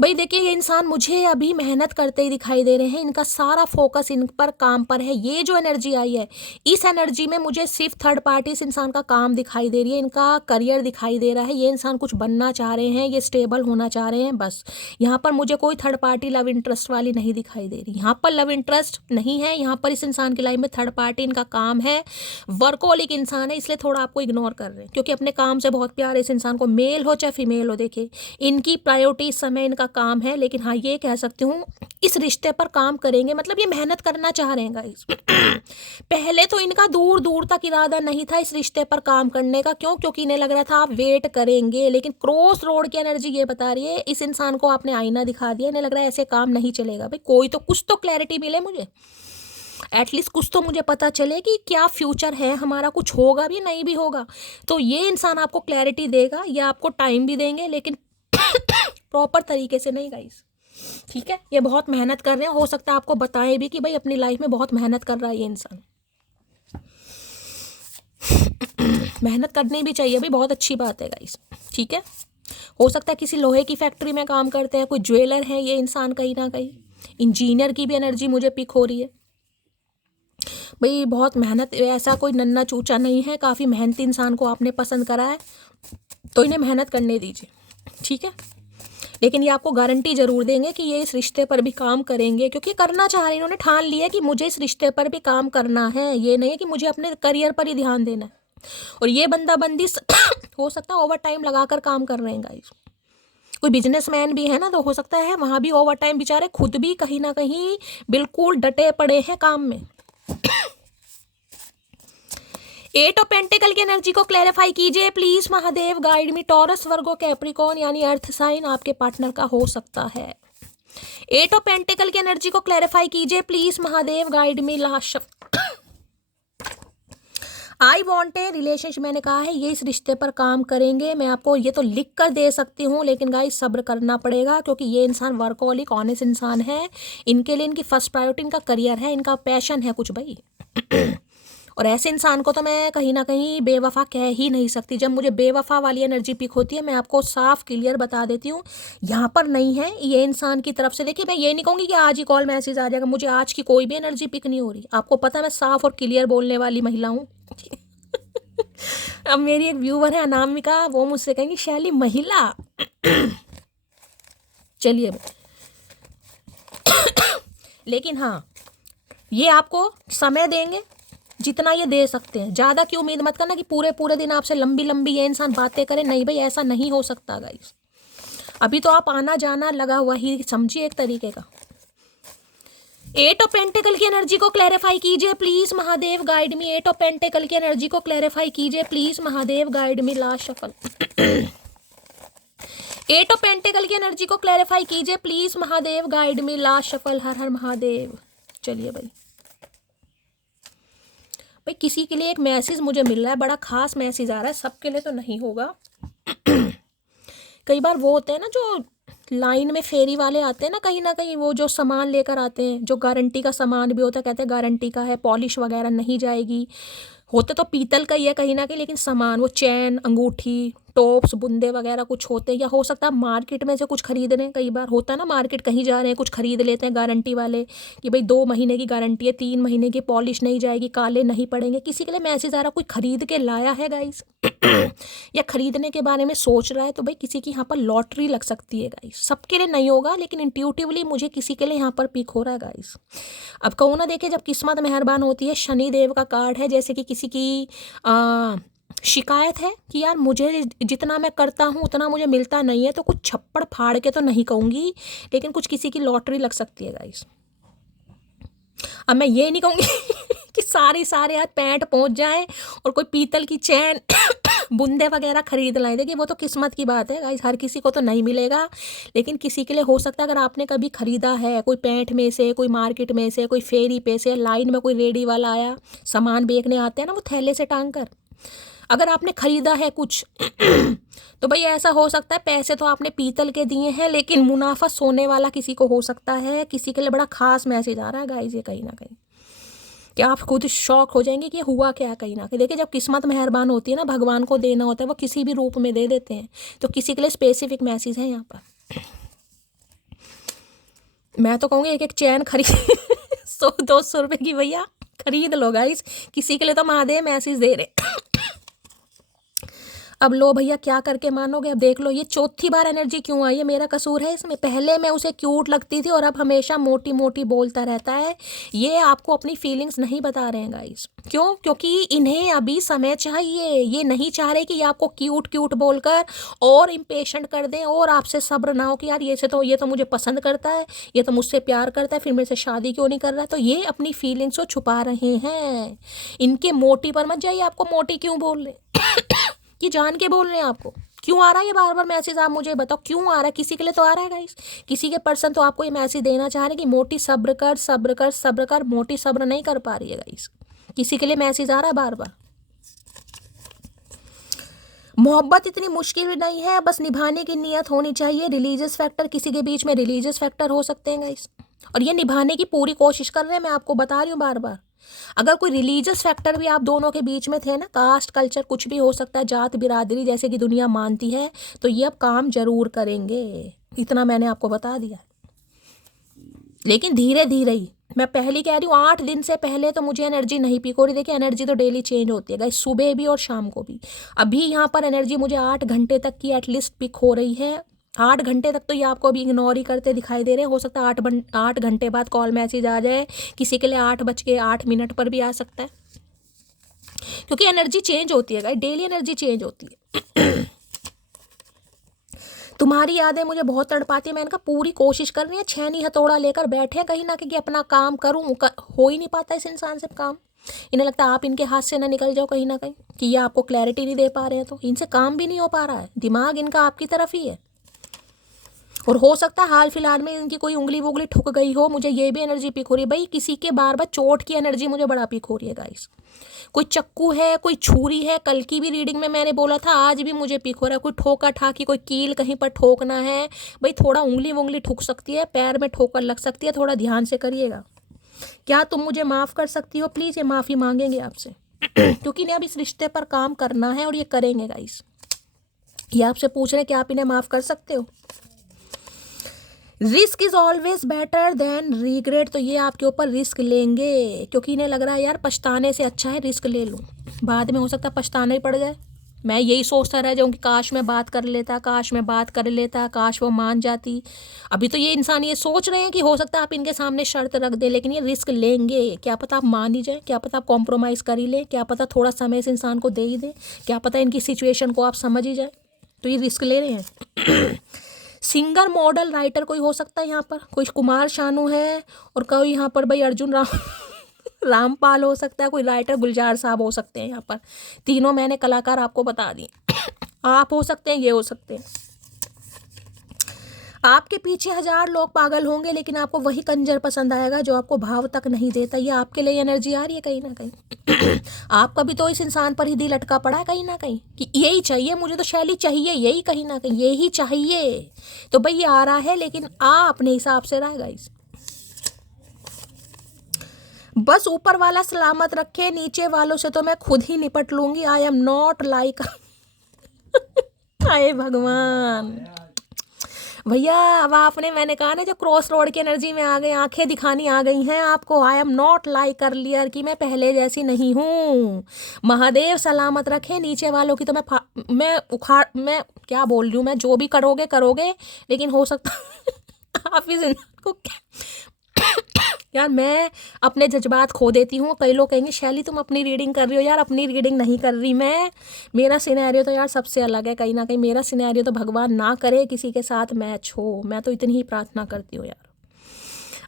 भाई देखिए ये इंसान मुझे अभी मेहनत करते ही दिखाई दे रहे हैं, इनका सारा फोकस इन पर काम पर है। ये जो एनर्जी आई है इस एनर्जी में मुझे सिर्फ थर्ड पार्टी इस इंसान का काम दिखाई दे रही है, इनका करियर दिखाई दे रहा है, ये इंसान कुछ बनना चाह रहे हैं, ये स्टेबल होना चाह रहे हैं, बस। यहाँ पर मुझे कोई थर्ड पार्टी लव इंटरेस्ट वाली नहीं दिखाई दे रही, यहाँ पर लव इंटरेस्ट नहीं है, यहाँ पर इस इंसान की लाइफ में थर्ड पार्टी इनका काम है, वर्कोलिक इंसान है, इसलिए थोड़ा आपको इग्नोर कर रहे हैं क्योंकि अपने काम से बहुत प्यार है इस इंसान को, मेल हो चाहे फीमेल हो। देखिए इनकी प्रायोरिटी इस समय इनका काम है, लेकिन हाँ ये कह सकती हूँ इस रिश्ते पर काम करेंगे, मतलब ये मेहनत करना चाह रहे हैं गाइस। पहले तो इनका दूर दूर तक इरादा नहीं था इस रिश्ते पर काम करने का, क्यों? क्योंकि इन्हें लग रहा था आप वेट करेंगे, लेकिन क्रॉस रोड की एनर्जी ये बता रही है इस इंसान को आपने आईना दिखा दिया, इन्हें लग रहा है ऐसे काम नहीं चलेगा। भाई कोई तो कुछ तो क्लैरिटी मिले मुझे, एटलीस्ट कुछ तो मुझे पता चले कि क्या फ्यूचर है हमारा, कुछ होगा भी नहीं भी होगा, तो ये इंसान आपको क्लैरिटी देगा, या आपको टाइम भी देंगे लेकिन प्रॉपर तरीके से नहीं गाइस, ठीक है। ये बहुत मेहनत कर रहे हैं, हो सकता है आपको बताएं भी कि भाई अपनी लाइफ में बहुत मेहनत कर रहा है ये इंसान। मेहनत करनी भी चाहिए भाई, बहुत अच्छी बात है गाइस, ठीक है। हो सकता है किसी लोहे की फैक्ट्री में काम करते हैं, कोई ज्वेलर है ये इंसान, कहीं ना कहीं इंजीनियर की भी एनर्जी मुझे पिक हो रही है। भाई बहुत मेहनत, ऐसा कोई नन्ना चूचा नहीं है, काफ़ी मेहनती इंसान को आपने पसंद करा है तो इन्हें मेहनत करने दीजिए, ठीक है। लेकिन ये आपको गारंटी जरूर देंगे कि ये इस रिश्ते पर भी काम करेंगे, क्योंकि करना चाह रहे हैं, इन्होंने ठान लिया कि मुझे इस रिश्ते पर भी काम करना है, ये नहीं है कि मुझे अपने करियर पर ही ध्यान देना है। और ये बंदा बंदी हो सकता है ओवर टाइम लगाकर काम कर रहे हैं गाइस, कोई बिजनेसमैन भी है ना, तो हो सकता है वहाँ भी ओवर टाइम, बेचारे खुद भी कहीं ना कहीं बिल्कुल डटे पड़े हैं काम में। एट ऑफ पेंटिकल की एनर्जी को क्लैरिफाई कीजिए please Mahadev, guide me. Taurus, Virgo, Capricorn यानी अर्थ साइन आपके पार्टनर का हो सकता है। एट ऑफ पेंटिकल की एनर्जी को क्लैरिफाई कीजिए please Mahadev, guide me. Last I want A relationship, मैंने कहा है ये इस रिश्ते पर काम करेंगे, मैं आपको ये तो लिख कर दे सकती हूँ, लेकिन गाइस सब्र करना पड़ेगा क्योंकि ये इंसान वर्कहोलिक ऑनेस्ट इंसान है, इनके लिए इनकी फर्स्ट प्रायोरिटी इनका करियर है, इनका पैशन है कुछ भाई। और ऐसे इंसान को तो मैं कहीं ना कहीं बेवफा कह ही नहीं सकती। जब मुझे बेवफा वाली एनर्जी पिक होती है मैं आपको साफ क्लियर बता देती हूँ, यहाँ पर नहीं है ये इंसान की तरफ से। देखिए मैं ये नहीं कहूँगी कि आज ही कॉल मैसेज आ जाएगा, मुझे आज की कोई भी एनर्जी पिक नहीं हो रही, आपको पता है मैं साफ और क्लियर बोलने वाली महिला हूँ। अब मेरी एक व्यूवर है अनामिका, वो मुझसे कहेंगी शैली महिला। चलिए लेकिन हाँ ये आपको समय देंगे जितना ये दे सकते हैं, ज़्यादा की उम्मीद मत करना कि पूरे पूरे दिन आपसे लंबी लंबी ये इंसान बातें करे, नहीं भाई ऐसा नहीं हो सकता गाइस। अभी तो आप आना जाना लगा हुआ ही समझिए एक तरीके का। एट ऑफ पेंटिकल की एनर्जी को क्लैरिफाई कीजिए please Mahadev, guide me. Eight of pentacle की एनर्जी को क्लैरिफाई कीजिए please Mahadev, guide me. Last shuffle. Eight of pentacle की एनर्जी को क्लैरिफाई कीजिए please Mahadev, guide me. Last shuffle. हर हर महादेव। चलिए भाई किसी के लिए एक मैसेज मुझे मिल रहा है, बड़ा खास मैसेज आ रहा है, सबके लिए तो नहीं होगा। कई बार वो होते हैं ना जो लाइन में फेरी वाले आते हैं ना कहीं वो जो सामान लेकर आते हैं, जो गारंटी का सामान भी होता है, कहते हैं गारंटी का है, पॉलिश वगैरह नहीं जाएगी, होते तो पीतल का ही है कहीं ना कहीं, लेकिन सामान वो चैन, अंगूठी, टॉप्स, बुंदे वगैरह कुछ होते हैं, या हो सकता है मार्केट में से कुछ खरीद रहे हैं। कई बार होता है ना मार्केट कहीं जा रहे हैं कुछ खरीद लेते हैं गारंटी वाले कि भाई 2 महीने की गारंटी है, 3 महीने की, पॉलिश नहीं जाएगी, काले नहीं पड़ेंगे। किसी के लिए मैसेज आ रहा, कोई खरीद के लाया है गाइस या खरीदने के बारे में सोच रहा है, तो भाई किसी की यहाँ पर लॉटरी लग सकती है गाइस। सबके लिए नहीं होगा लेकिन इंट्यूटिवली मुझे किसी के लिए यहाँ पर पिक हो रहा है गाइस। अब कहूँ ना, देखिए जब किस्मत मेहरबान होती है, शनि देव का कार्ड है, जैसे कि किसी की शिकायत है कि यार मुझे जितना मैं करता हूँ उतना मुझे मिलता नहीं है, तो कुछ छप्पड़ फाड़ के तो नहीं कहूँगी, लेकिन कुछ किसी की लॉटरी लग सकती है गाइस। अब मैं ये नहीं कहूँगी कि सारे आज पैंट पहुँच जाए और कोई पीतल की चैन बुंदे वगैरह खरीद लाए। देखिए वो तो किस्मत की बात है गाइस, हर किसी को तो नहीं मिलेगा, लेकिन किसी के लिए हो सकता है। अगर आपने कभी खरीदा है, कोई पैंट में से, कोई मार्केट में से, कोई फेरी पे से, लाइन में कोई रेडी वाला आया, सामान बेचने आते हैं ना वो थैले से टांग कर, अगर आपने खरीदा है कुछ तो भाई ऐसा हो सकता है पैसे तो आपने पीतल के दिए हैं, लेकिन मुनाफा सोने वाला किसी को हो सकता है। किसी के लिए बड़ा खास मैसेज आ रहा है गाइस ये कहीं ना कहीं, कि आप खुद शॉक हो जाएंगे कि हुआ क्या कहीं ना कहीं। देखिए जब किस्मत मेहरबान होती है ना, भगवान को देना होता है, वो किसी भी रूप में दे देते हैं। तो किसी के लिए स्पेसिफिक मैसेज है यहाँ पर। मैं तो कहूँगी एक एक चैन खरीद 100-200 रुपए की भैया खरीद लो गाइस, किसी के लिए तो महादेव मैसेज दे रहे। अब लो भैया क्या करके मानोगे। अब देख लो ये चौथी बार एनर्जी क्यों आई है, मेरा कसूर है इसमें। पहले मैं उसे क्यूट लगती थी और अब हमेशा मोटी मोटी बोलता रहता है। ये आपको अपनी फीलिंग्स नहीं बता रहे हैं गाइस। क्यों? क्योंकि इन्हें अभी समय चाहिए। ये नहीं चाह रहे कि ये आपको क्यूट क्यूट बोलकर और इम्पेशेंट कर दें और आपसे सब्र ना हो कि यार ये तो मुझे पसंद करता है, ये तो मुझसे प्यार करता है, फिर मेरे से शादी क्यों नहीं कर रहा है। तो ये अपनी फीलिंग्स को छुपा रहे हैं। इनके मोटी पर मत जाइए, आपको मोटी क्यों बोल रहे कि जान के बोल रहे हैं आपको। क्यों आ रहा है ये बार बार मैसेज, आप मुझे बताओ क्यों आ रहा है। किसी के लिए तो आ रहा है गाइस, किसी के पर्सन तो आपको ये मैसेज देना चाह रहे हैं कि मोटी सब्र कर सब्र कर सब्र कर। मोटी सब्र नहीं कर पा रही है गाइस, किसी के लिए मैसेज आ रहा है बार बार। मोहब्बत इतनी मुश्किल भी नहीं है, बस निभाने की नीयत होनी चाहिए। रिलीजियस फैक्टर, किसी के बीच में रिलीजियस फैक्टर हो सकते हैं गाइस, और ये निभाने की पूरी कोशिश कर रहे हैं। मैं आपको बता रही हूँ बार बार, अगर कोई रिलीजियस फैक्टर भी आप दोनों के बीच में थे ना, कास्ट कल्चर कुछ भी हो सकता है, जात बिरादरी जैसे कि दुनिया मानती है, तो ये अब काम जरूर करेंगे। इतना मैंने आपको बता दिया, लेकिन धीरे धीरे ही। मैं पहली कह रही हूँ 8 दिन से पहले तो मुझे एनर्जी नहीं पिक हो रही। देखिए एनर्जी तो डेली चेंज होती है गाइस, सुबह भी और शाम को भी। अभी यहाँ पर एनर्जी मुझे 8 घंटे तक की एटलीस्ट पिक हो रही है। 8 घंटे तक तो ये आपको अभी इग्नोर ही करते दिखाई दे रहे हैं। हो सकता है 8 घंटे बाद कॉल मैसेज आ जाए, किसी के लिए 8:08 पर भी आ सकता है, क्योंकि एनर्जी चेंज होती है गाइस, डेली एनर्जी चेंज होती है। तुम्हारी यादें मुझे बहुत तड़पाती है। मैंने कहा पूरी कोशिश कर रही है, छेनी हथौड़ा लेकर बैठे कहीं ना कहीं अपना काम करूँ, हो ही नहीं पाता इस इंसान से काम। इन्हें लगता है आप इनके हाथ से ना निकल जाओ कहीं ना कहीं, कि ये आपको क्लैरिटी नहीं दे पा रहे हैं, तो इनसे काम भी नहीं हो पा रहा है। दिमाग इनका आपकी तरफ ही है, और हो सकता है हाल फिलहाल में इनकी कोई उंगली वुंगली ठुक गई हो। मुझे ये भी एनर्जी पिक हो रही है भाई, किसी के बार बार चोट की एनर्जी मुझे बड़ा पिक हो रही है गाइस। कोई चक्कू है, कोई छुरी है। कल की भी रीडिंग में मैंने बोला था, आज भी मुझे पिक हो रहा है। कोई ठोका ठाकी, कोई कील कहीं पर ठोकना है भाई। थोड़ा उंगली वुंगली ठुक सकती है, पैर में ठोकर लग सकती है, थोड़ा ध्यान से करिएगा। क्या तुम मुझे माफ़ कर सकती हो प्लीज़? ये माफ़ी मांगेंगे आपसे क्योंकि इन्हें अब इस रिश्ते पर काम करना है और ये करेंगे गाइस। ये आपसे पूछ रहे हैं कि आप इन्हें माफ़ कर सकते हो। Risk is always better than regret, तो ये आपके ऊपर रिस्क लेंगे, क्योंकि इन्हें लग रहा है यार पछताने से अच्छा है रिस्क ले लूँ, बाद में हो सकता है पछताना ही पड़ जाए। मैं यही सोचता रह जाऊँ कि काश मैं बात कर लेता, काश मैं बात कर लेता, काश वो मान जाती। अभी तो ये इंसान ये सोच रहे हैं कि हो सकता है आप इनके सामने शर्त रख दें, लेकिन ये रिस्क लेंगे। क्या पता आप मान ही जाए, क्या पता आप कॉम्प्रोमाइज़ कर ही लें, क्या पता थोड़ा समय इस इंसान को दे ही दें, क्या पता इनकी सिचुएशन को आप समझ ही जाए। तो ये रिस्क ले रहे हैं। सिंगर मॉडल राइटर कोई हो सकता है यहाँ पर, कोई कुमार शानू है, और कोई यहाँ पर भाई अर्जुन रामपाल हो सकता है, कोई राइटर गुलजार साहब हो सकते हैं यहाँ पर। तीनों मैंने कलाकार आपको बता दिए। आप हो सकते हैं, ये हो सकते हैं। आपके पीछे 1000 लोग पागल होंगे, लेकिन आपको वही कंजर पसंद आएगा जो आपको भाव तक नहीं देता। ये आपके लिए एनर्जी आ रही है कहीं ना कहीं। आपका भी तो इस इंसान पर ही दिल अटका पड़ा है कहीं ना कहीं, कि यही चाहिए मुझे, तो शैली चाहिए यही, कहीं ना कहीं यही चाहिए। तो भाई ये आ रहा है, लेकिन अपने हिसाब से रहेगा इस। बस ऊपर वाला सलामत रखे, नीचे वालों से तो मैं खुद ही निपट लूंगी। आई एम नॉट लाइक आए भगवान भैया। अब आपने, मैंने कहा ना, जो क्रॉस रोड की एनर्जी में आ गए, आंखें दिखानी आ गई हैं आपको। I am not like earlier, कि मैं पहले जैसी नहीं हूँ। महादेव सलामत रखे, नीचे वालों की तो मैं क्या बोल रही हूँ, मैं जो भी करोगे करोगे, लेकिन हो सकता आप इस इंसान को यार मैं अपने जज्बात खो देती हूँ। कई लोग कहेंगे शैली तुम अपनी रीडिंग कर रही हो। यार अपनी रीडिंग नहीं कर रही मैं, मेरा सिनेरियो तो यार सबसे अलग है। कहीं ना कहीं मेरा सिनेरियो तो भगवान ना करे किसी के साथ मैच हो, मैं तो इतनी ही प्रार्थना करती हूँ यार।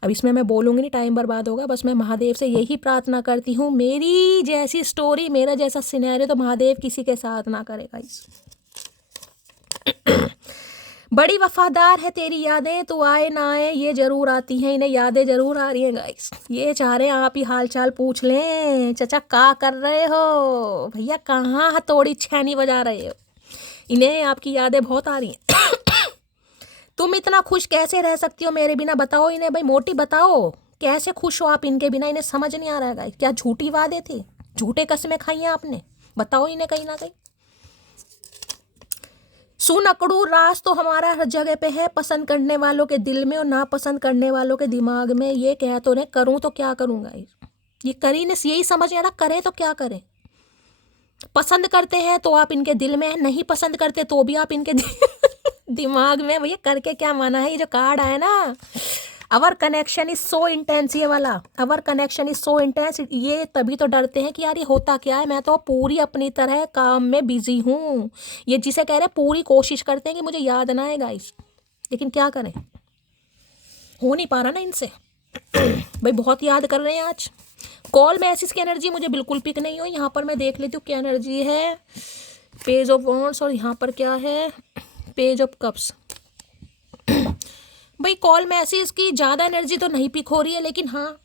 अब इसमें मैं बोलूँगी नहीं, टाइम बर्बाद होगा। बस मैं महादेव से यही प्रार्थना करती हूँ, मेरी जैसी स्टोरी, मेरा जैसा सिनेरियो तो महादेव किसी के साथ ना करेगा इस। बड़ी वफादार है तेरी यादें, तू आए ना आए ये जरूर आती हैं, इन्हें यादें जरूर आ रही हैं गाइस। ये चाह रहे हैं आप ही हाल चाल पूछ लें, चचा क्या कर रहे हो, भैया कहाँ हथौड़ी छेनी बजा रहे हो, इन्हें आपकी यादें बहुत आ रही हैं। तुम इतना खुश कैसे रह सकती हो मेरे बिना, बताओ इन्हें भाई, मोटी बताओ कैसे खुश हो आप इनके बिना, इन्हें समझ नहीं आ रहा है गाइस। क्या झूठी वादे थे, झूठे कस्में खाई हैं आपने, बताओ इन्हें कहीं ना कहीं। सुनकड़ू राज तो हमारा हर जगह पे है, पसंद करने वालों के दिल में और ना पसंद करने वालों के दिमाग में। ये कह तो रहे करूं तो क्या करूंगा, ये करी ने यही समझ नहीं आ रहा, करें तो क्या करें। पसंद करते हैं तो आप इनके दिल में, नहीं पसंद करते तो भी आप इनके दिमाग में। भैया करके क्या माना है, ये जो कार्ड आया ना, अवर कनेक्शन इज सो इंटेंस, ये वाला अवर कनेक्शन इज सो इंटेंस, ये तभी तो डरते हैं कि यार ये होता क्या है, मैं तो पूरी अपनी तरह काम में बिजी हूँ। ये जिसे कह रहे हैं पूरी कोशिश करते हैं कि मुझे याद ना आए गाइस, लेकिन क्या करें, हो नहीं पा रहा ना इनसे। भाई बहुत याद कर रहे हैं आज। कॉल मैसेज की एनर्जी मुझे बिल्कुल पिक नहीं हो। यहाँ पर मैं देख लेती हूँ क्या एनर्जी है, पेज ऑफ वॉन्ड्स, और यहाँ पर क्या है, पेज ऑफ कप्स। भाई कॉल मैसेज की ज़्यादा एनर्जी तो नहीं पिक हो रही है, लेकिन हाँ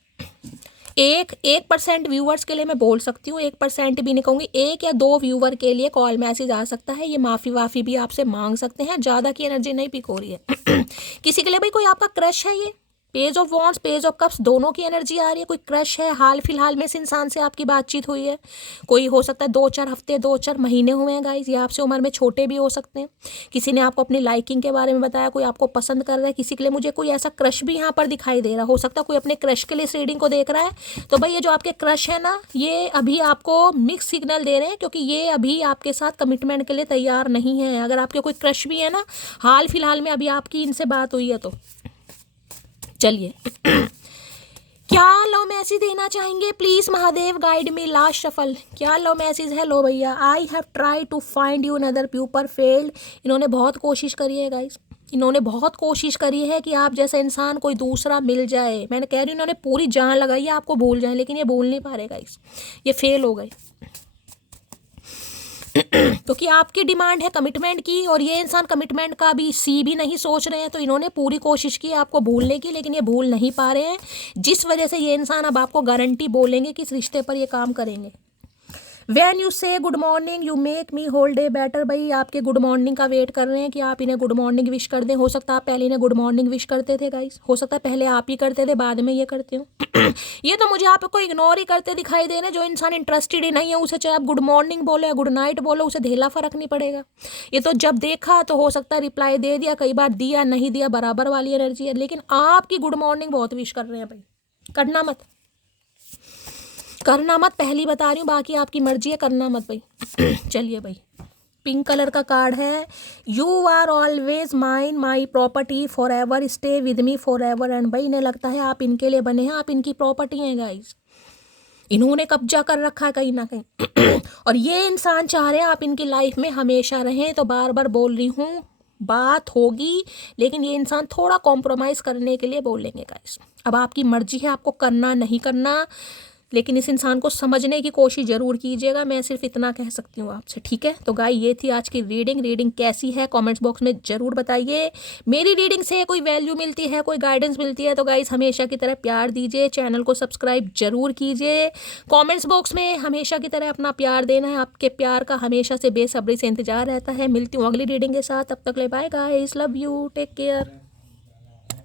1% व्यूवर्स के लिए मैं बोल सकती हूँ, 1% भी नहीं कहूँगी, 1 या 2 व्यूवर के लिए कॉल मैसेज आ सकता है। ये माफ़ी वाफ़ी भी आपसे मांग सकते हैं, ज़्यादा की एनर्जी नहीं पिक हो रही है। किसी के लिए भाई कोई आपका क्रश है, ये page of wands page of cups दोनों की एनर्जी आ रही है। कोई क्रश है, हाल फिलहाल में इस इंसान से आपकी बातचीत हुई है, कोई हो सकता है 2-4 हफ्ते 2-4 महीने हुए हैं गाइज, ये आपसे उम्र में छोटे भी हो सकते हैं। किसी ने आपको अपनी लाइकिंग के बारे में बताया, कोई आपको पसंद कर रहा है। किसी के लिए मुझे कोई ऐसा क्रश भी यहाँ पर दिखाई दे रहा, हो सकता है कोई अपने क्रश के लिए इस रीडिंग को देख रहा है। तो भाई ये जो आपके क्रश है ना, ये अभी आपको मिक्स सिग्नल दे रहे हैं, क्योंकि ये अभी आपके साथ कमिटमेंट के लिए तैयार नहीं है। अगर आपके कोई क्रश भी है ना, हाल फिलहाल में अभी आपकी इनसे बात हुई है, तो चलिए क्या लव मैसेज देना चाहेंगे please Mahadev, guide me last shuffle. क्या लव मैसेज है, लो भैया। I have try to find you another people failed. इन्होंने बहुत कोशिश करी है गाइस, इन्होंने बहुत कोशिश करी है कि आप जैसा इंसान कोई दूसरा मिल जाए। मैंने कह रही हूँ इन्होंने पूरी जान लगाई है आपको भूल जाए, लेकिन ये भूल नहीं पा रहे गाइस, ये फेल हो गए। क्योंकि आपकी डिमांड है कमिटमेंट की, और ये इंसान कमिटमेंट का भी सी भी नहीं सोच रहे हैं। तो इन्होंने पूरी कोशिश की आपको भूलने की, लेकिन ये भूल नहीं पा रहे हैं, जिस वजह से ये इंसान अब आपको गारंटी बोलेंगे कि इस रिश्ते पर ये काम करेंगे। When you say good morning you make me whole day better. भाई आपके गुड मॉर्निंग का वेट कर रहे हैं कि आप इन्हें गुड मॉर्निंग विश कर दें। हो सकता है आप पहले इन्हें गुड मॉर्निंग विश करते थे गाइस, हो सकता है पहले आप ही करते थे, बाद में ये करते हो। ये तो मुझे आपको इग्नोर ही करते दिखाई दे रहे। जो इंसान इंटरेस्टेड ही नहीं है, उसे चाहे आप गुड मॉर्निंग बोलो या गुड नाइट बोलो, उसे ढेला फर्क नहीं पड़ेगा। ये तो जब देखा तो हो सकता है रिप्लाई दे दिया, कई बार दिया नहीं दिया, बराबर वाली एनर्जी है। लेकिन आपकी गुड मॉर्निंग बहुत विश कर रहे हैं भाई, करना मत, करना मत, पहली बता रही हूँ, बाकी आपकी मर्जी है, करना मत भाई। चलिए भाई, पिंक कलर का कार्ड है, you are always mine my property forever, stay with me forever. And भाई इन्हें लगता है आप इनके लिए बने हैं, आप इनकी प्रॉपर्टी हैं गाइज, इन्होंने कब्जा कर रखा है कहीं ना कहीं। और ये इंसान चाह रहे हैं आप इनकी लाइफ में हमेशा रहें। तो बार बार बोल रही हूँ, बात होगी, लेकिन ये इंसान थोड़ा कॉम्प्रोमाइज़ करने के लिए बोलेंगे गाइस। अब आपकी मर्जी है आपको करना नहीं करना, लेकिन इस इंसान को समझने की कोशिश ज़रूर कीजिएगा। मैं सिर्फ इतना कह सकती हूँ आपसे, ठीक है। तो गाय ये थी आज की रीडिंग कैसी है कमेंट्स बॉक्स में ज़रूर बताइए। मेरी रीडिंग से कोई वैल्यू मिलती है, कोई गाइडेंस मिलती है, तो गाइस हमेशा की तरह प्यार दीजिए, चैनल को सब्सक्राइब जरूर कीजिए, कमेंट्स बॉक्स में हमेशा की तरह अपना प्यार देना है। आपके प्यार का हमेशा से बेसब्री से इंतजार रहता है। मिलती हूँ अगली रीडिंग के साथ, तब तक ले bye guys, love you, take care.